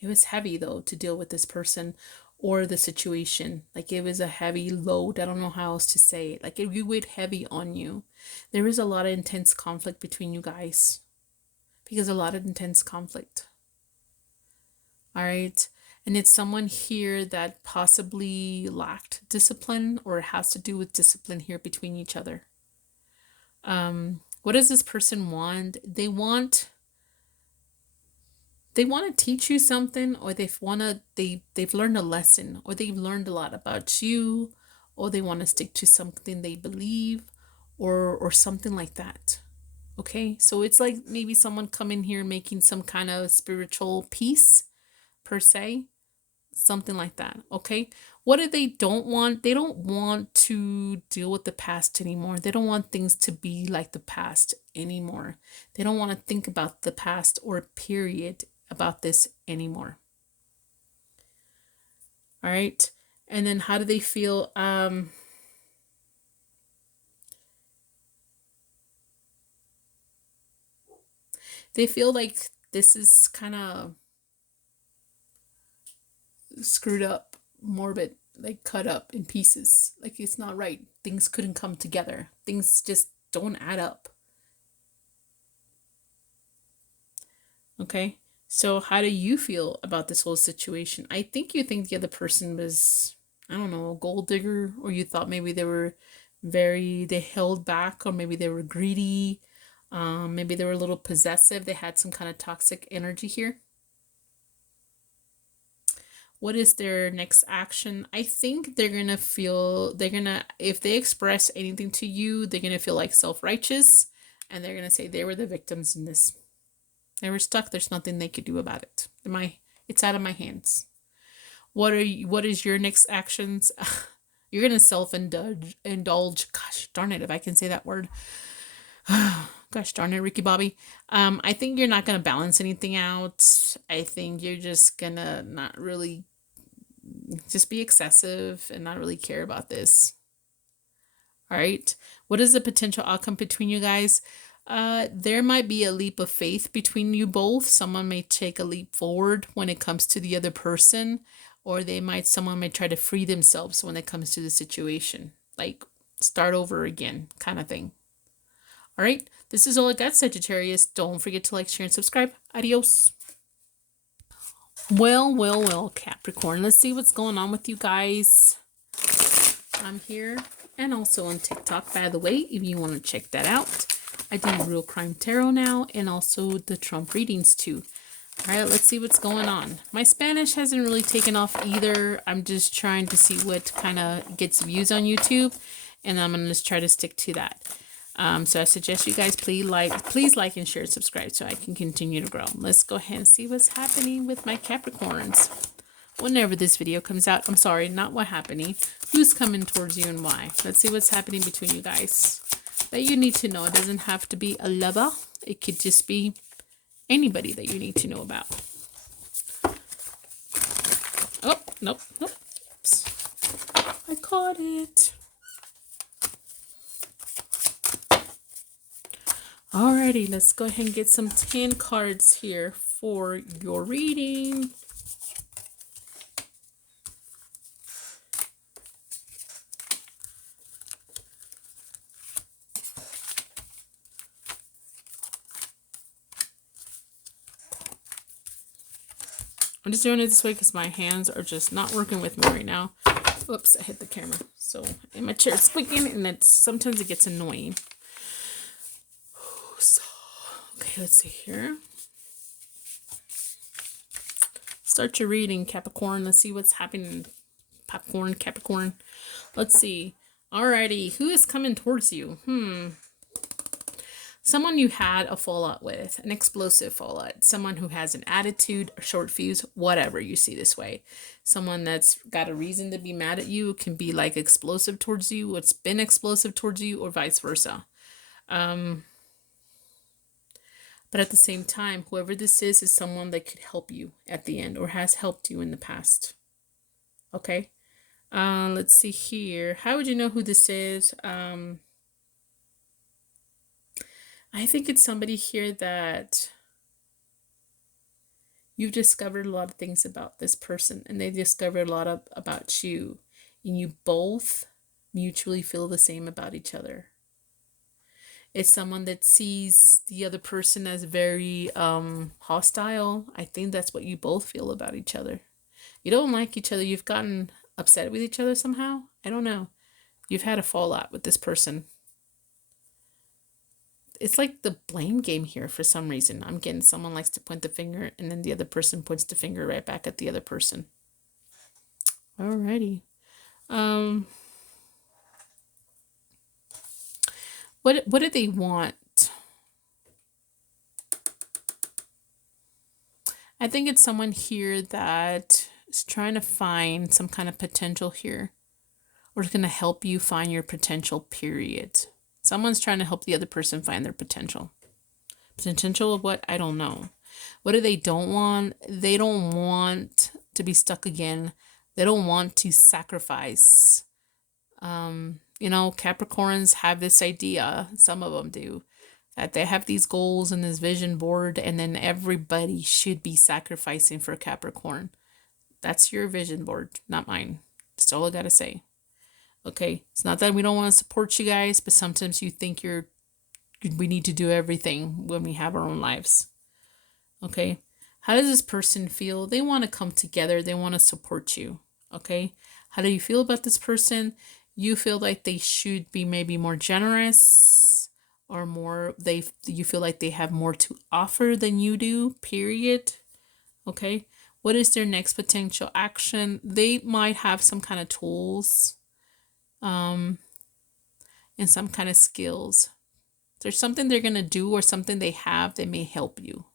It was heavy though to deal with this person or the situation. Like it was a heavy load. I don't know how else to say it. Like it weighed heavy on you. There is a lot of intense conflict between you guys, because a lot of intense conflict. All right. And it's someone here that possibly lacked discipline, or has to do with discipline here between each other. What does this person want? They want to teach you something, or they've learned a lesson, or they've learned a lot about you, or they want to stick to something they believe, or something like that. Okay? So it's like maybe someone coming here making some kind of spiritual peace per se, something like that. Okay? What do they don't want? They don't want to deal with the past anymore. They don't want things to be like the past anymore. They don't want to think about the past, or period, about this anymore. All right. And then how do they feel? They feel like this is kind of screwed up, morbid, like cut up in pieces. Like it's not right. Things couldn't come together. Things just don't add up. Okay. So how do you feel about this whole situation? I think you think the other person was, I don't know, a gold digger, or you thought maybe they held back, or maybe they were greedy. Maybe they were a little possessive. They had some kind of toxic energy here. What is their next action? I think if they express anything to you, they're going to feel like self-righteous, and they're going to say they were the victims in this. They were stuck. There's nothing they could do about it. It's out of my hands. What is your next actions? You're going to self-indulge. Gosh darn it, if I can say that word. Gosh darn it, Ricky Bobby. I think you're not going to balance anything out. I think you're just going to not really just be excessive and not really care about this. All right. What is the potential outcome between you guys? There might be a leap of faith between you both. Someone may take a leap forward when it comes to the other person, or someone may try to free themselves when it comes to the situation, like start over again kind of thing. All right, this is all I got, Sagittarius. Don't forget to like, share, and subscribe. Adios. Well, Capricorn. Let's see what's going on with you guys. I'm here and also on TikTok, by the way, if you want to check that out. I do Real Crime Tarot now, and also the Trump readings too. All right, let's see what's going on. My Spanish hasn't really taken off either. I'm just trying to see what kind of gets views on YouTube, and I'm going to just try to stick to that. So I suggest you guys please like and share and subscribe so I can continue to grow. Let's go ahead and see what's happening with my Capricorns. Whenever this video comes out, I'm sorry, not what happening. Who's coming towards you and why? Let's see what's happening between you guys that you need to know. It doesn't have to be a lover. It could just be anybody that you need to know about. Oh, nope. Oops. I caught it. Alrighty, let's go ahead and get some 10 cards here for your reading. I'm just doing it this way because my hands are just not working with me right now. Oops, I hit the camera. So, and my chair is squeaking, and sometimes it gets annoying. So, okay, let's see here. Start your reading, Capricorn. Let's see what's happening. Popcorn, Capricorn. Let's see. Alrighty, who is coming towards you? Someone you had a fallout with, an explosive fallout. Someone who has an attitude, a short fuse, whatever you see this way. Someone that's got a reason to be mad at you, can be like explosive towards you, it's been explosive towards you, or vice versa. But at the same time, whoever this is someone that could help you at the end, or has helped you in the past. Okay? Let's see here. How would you know who this is? I think it's somebody here that you've discovered a lot of things about this person, and they discovered a lot about you, and you both mutually feel the same about each other. It's someone that sees the other person as very hostile. I think that's what you both feel about each other. You don't like each other. You've gotten upset with each other somehow. I don't know. You've had a fallout with this person. It's like the blame game here for some reason. I'm getting someone likes to point the finger, and then the other person points the finger right back at the other person. Alrighty. What do they want? I think it's someone here that is trying to find some kind of potential here, or is going to help you find your potential, period. Someone's trying to help the other person find their potential. Potential of what? I don't know. What do they don't want? They don't want to be stuck again. They don't want to sacrifice. You know, Capricorns have this idea, some of them do, that they have these goals and this vision board, and then everybody should be sacrificing for Capricorn. That's your vision board, not mine. That's all I gotta say. Okay, it's not that we don't want to support you guys, but sometimes you think we need to do everything when we have our own lives. Okay, how does this person feel? They want to come together. They want to support you. Okay, how do you feel about this person? You feel like they should be maybe more generous, or more you feel like they have more to offer than you do, period. Okay, what is their next potential action? They might have some kind of tools and some kind of skills. There's something they're going to do, or something they have that may help you.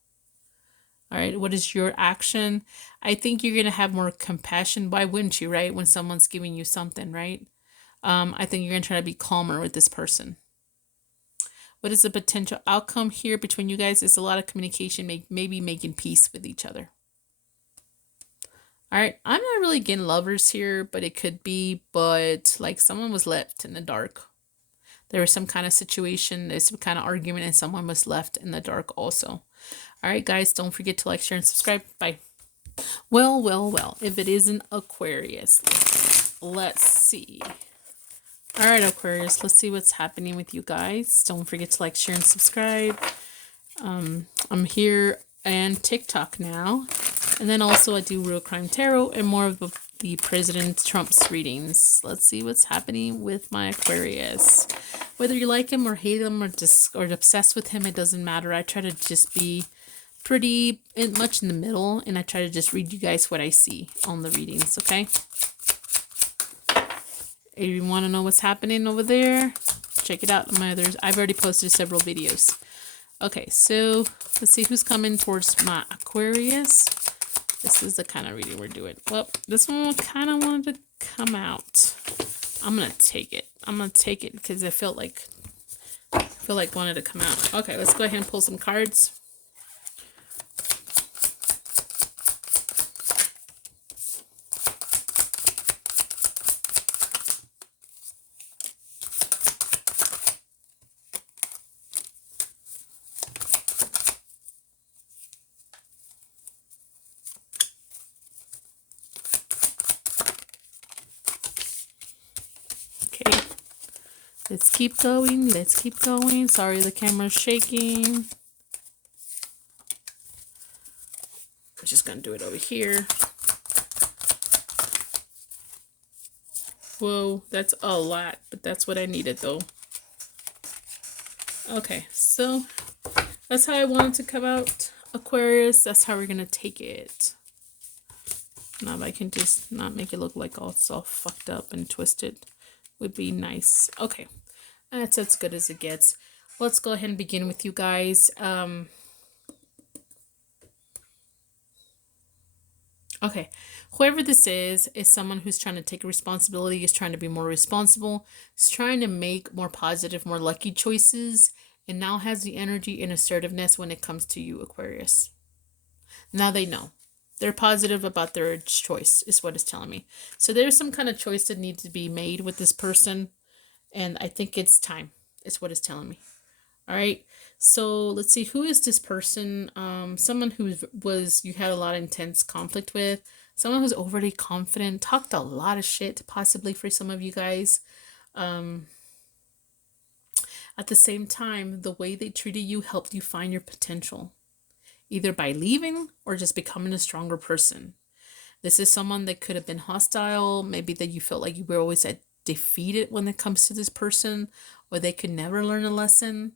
All right, what is your action? I think you're going to have more compassion. Why wouldn't you, right? When someone's giving you something, right? I think you're going to try to be calmer with this person. What is the potential outcome here between you guys? It's a lot of communication, maybe making peace with each other. All right, I'm not really getting lovers here, but it could be, but like someone was left in the dark. There was some kind of situation, there's some kind of argument, and someone was left in the dark also. All right, guys, don't forget to like, share, and subscribe. Bye. Well, if it isn't Aquarius, let's see. All right, Aquarius, let's see what's happening with you guys. Don't forget to like, share, and subscribe. I'm here and TikTok now. And then also I do Real Crime Tarot and more of the President Trump's readings. Let's see what's happening with my Aquarius. Whether you like him or hate him or obsessed with him, it doesn't matter. I try to just be pretty much in the middle, and I try to just read you guys what I see on the readings, okay? If you want to know what's happening over there, check it out. I've already posted several videos. Okay, so let's see who's coming towards my Aquarius. This is the kind of reading we're doing. Well, this one kind of wanted to come out. I'm gonna take it. I'm gonna take it because I feel like wanted to come out. Okay, let's go ahead and pull some cards. Okay, let's keep going. Let's keep going. Sorry, the camera's shaking. I'm just gonna do it over here. Whoa, that's a lot, but that's what I needed though. Okay, so that's how I wanted to come out, Aquarius. That's how we're gonna take it. Now if I can just not make it look like it's all fucked up and twisted, would be nice. Okay, that's as good as it gets. Let's go ahead and begin with you guys. Okay, whoever this is someone who's trying to take responsibility, is trying to be more responsible, is trying to make more positive, more lucky choices, and now has the energy and assertiveness when it comes to you, Aquarius. Now they know. They're positive about their choice, is what it's telling me. So there's some kind of choice that needs to be made with this person. And I think it's time, is what it's telling me. All right. So let's see, who is this person? Someone who you had a lot of intense conflict with. Someone who's overly confident, talked a lot of shit, possibly for some of you guys. At the same time, the way they treated you helped you find your potential, either by leaving or just becoming a stronger person. This is someone that could have been hostile, maybe that you felt like you were always defeated when it comes to this person, or they could never learn a lesson.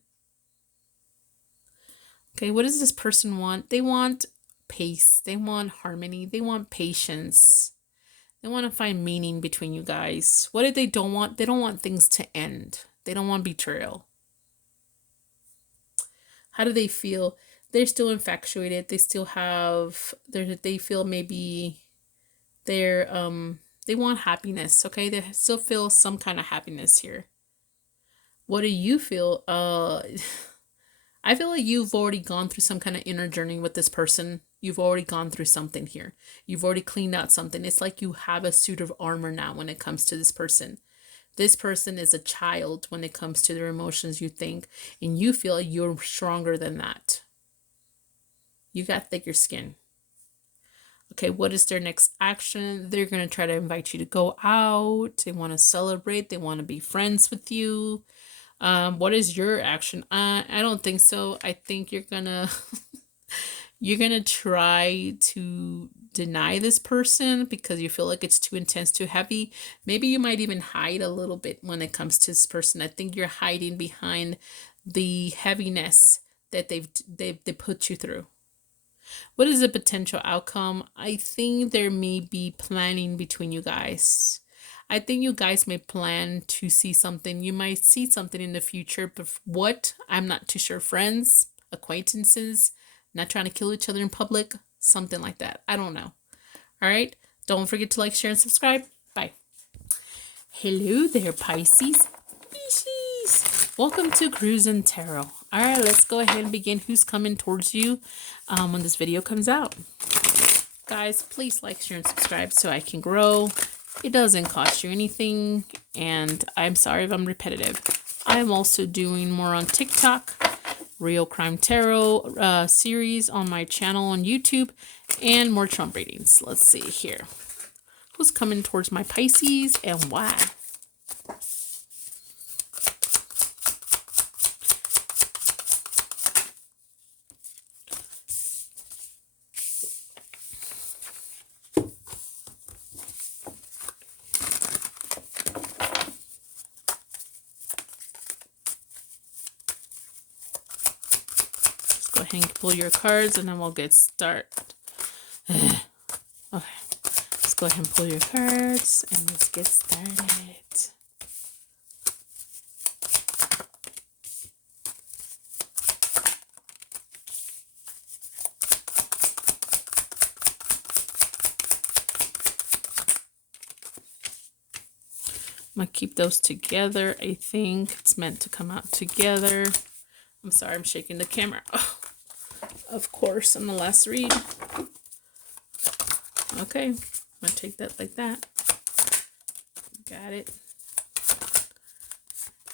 Okay, what does this person want? They want peace, they want harmony, they want patience. They want to find meaning between you guys. What they don't want? They don't want things to end. They don't want betrayal. How do they feel? They're still infatuated. They still have they feel maybe they're they want happiness, okay? They still feel some kind of happiness here. What do you feel? I feel like you've already gone through some kind of inner journey with this person. You've already gone through something here. You've already cleaned out something. It's like you have a suit of armor now when it comes to this person. This person is a child when it comes to their emotions, you think, and you feel like you're stronger than that. You got thicker skin. Okay, what is their next action? They're going to try to invite you to go out. They want to celebrate. They want to be friends with you. What is your action? I don't think so. I think you're gonna you're gonna try to deny this person because you feel like it's too intense, too heavy. Maybe you might even hide a little bit when it comes to this person. I think you're hiding behind the heaviness that they put you through. What is the potential outcome? I think there may be planning between you guys. I think you guys may plan to see something. You might see something in the future, but what? I'm not too sure. Friends, acquaintances, not trying to kill each other in public, something like that. I don't know. All right. Don't forget to like, share, and subscribe. Bye. Hello there, Pisces. Pisces. Welcome to Cruising Tarot. All right, let's go ahead and begin who's coming towards you when this video comes out. Guys, please like, share, and subscribe so I can grow. It doesn't cost you anything, and I'm sorry if I'm repetitive. I'm also doing more on TikTok, Real Crime Tarot series on my channel on YouTube, and more Trump readings. Let's see here. Who's coming towards my Pisces and why? Go ahead and pull your cards and then we'll get started. Okay, let's go ahead and pull your cards and let's get started. I'm gonna keep those together. I think it's meant to come out together. I'm sorry, I'm shaking the camera. Oh, of course, on the last read. Okay, I'm gonna take that like that. Got it.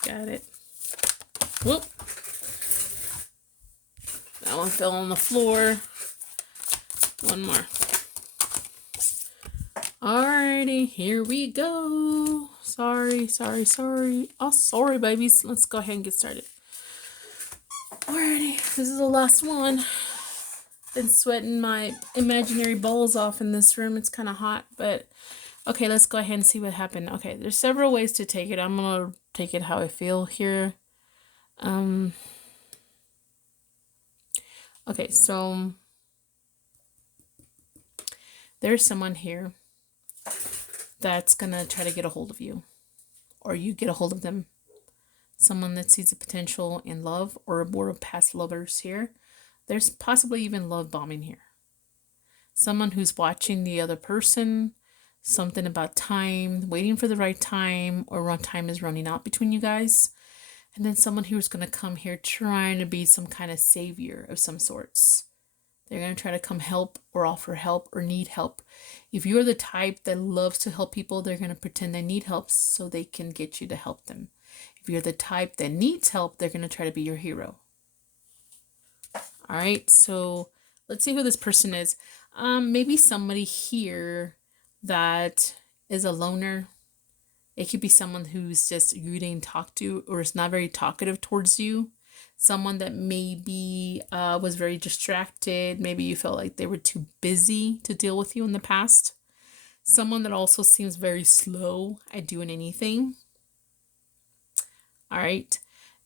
Got it. Whoop. That one fell on the floor. One more. Alrighty, here we go. Sorry. Oh, sorry, babies. Let's go ahead and get started. Alrighty, this is the last one. Been sweating my imaginary balls off in this room. It's kind of hot, but okay, let's go ahead and see what happened. Okay, there's several ways to take it. I'm gonna take it how I feel here. Okay, so there's someone here that's gonna try to get a hold of you, or you get a hold of them. Someone that sees the potential in love, or more of past lovers here. There's possibly even love bombing here. Someone who's watching the other person, something about time, waiting for the right time, or when time is running out between you guys. And then someone who's going to come here trying to be some kind of savior of some sorts. They're going to try to come help or offer help or need help. If you're the type that loves to help people, they're going to pretend they need help so they can get you to help them. If you're the type that needs help, they're going to try to be your hero. All right, so let's see who this person is. Maybe somebody here that is a loner. It could be someone who's just you didn't talk to or is not very talkative towards you. Someone that maybe was very distracted. Maybe you felt like they were too busy to deal with you in the past. Someone that also seems very slow at doing anything. All right.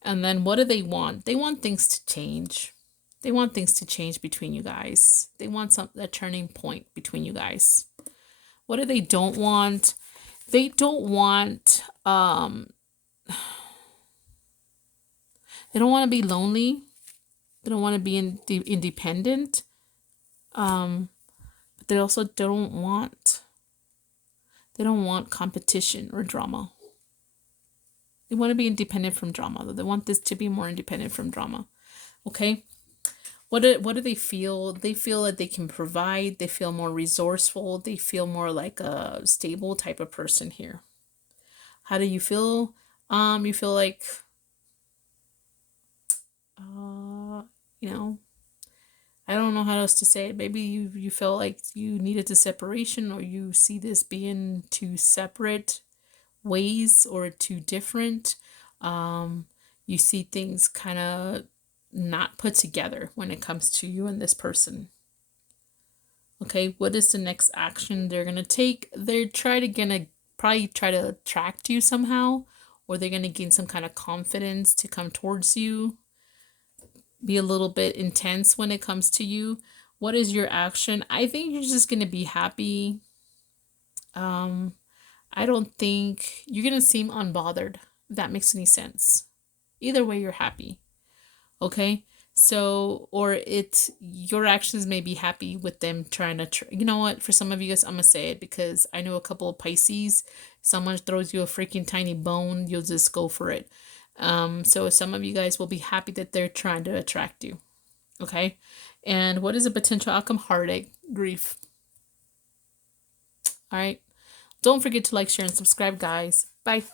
And then what do they want? They want things to change. They want things to change between you guys. They want a turning point between you guys. What do they don't want? They don't want they don't want to be lonely. They don't want to be independent. But they also don't want competition or drama. They want to be independent from drama. They want this to be more independent from drama. Okay? What do they feel? They feel that they can provide. They feel more resourceful. They feel more like a stable type of person here. How do you feel? You feel like, you know, I don't know how else to say it. Maybe you feel like you needed the separation, or you see this being two separate ways or two different. You see things kind of not put together when it comes to you and this person. Okay, what is the next action they're gonna take? They're probably try to attract you somehow, or they're gonna gain some kind of confidence to come towards you. Be a little bit intense when it comes to you. What is your action? I think you're just gonna be happy. I don't think you're gonna seem unbothered, if that makes any sense. Either way, you're happy. Okay, so your actions may be happy with them trying to you know what, for some of you guys, I'm gonna say it because I know a couple of Pisces. Someone throws you a freaking tiny bone, you'll just go for it. So some of you guys will be happy that they're trying to attract you. Okay, and what is a potential outcome? Heartache, grief. All right, don't forget to like, share, and subscribe, guys. Bye.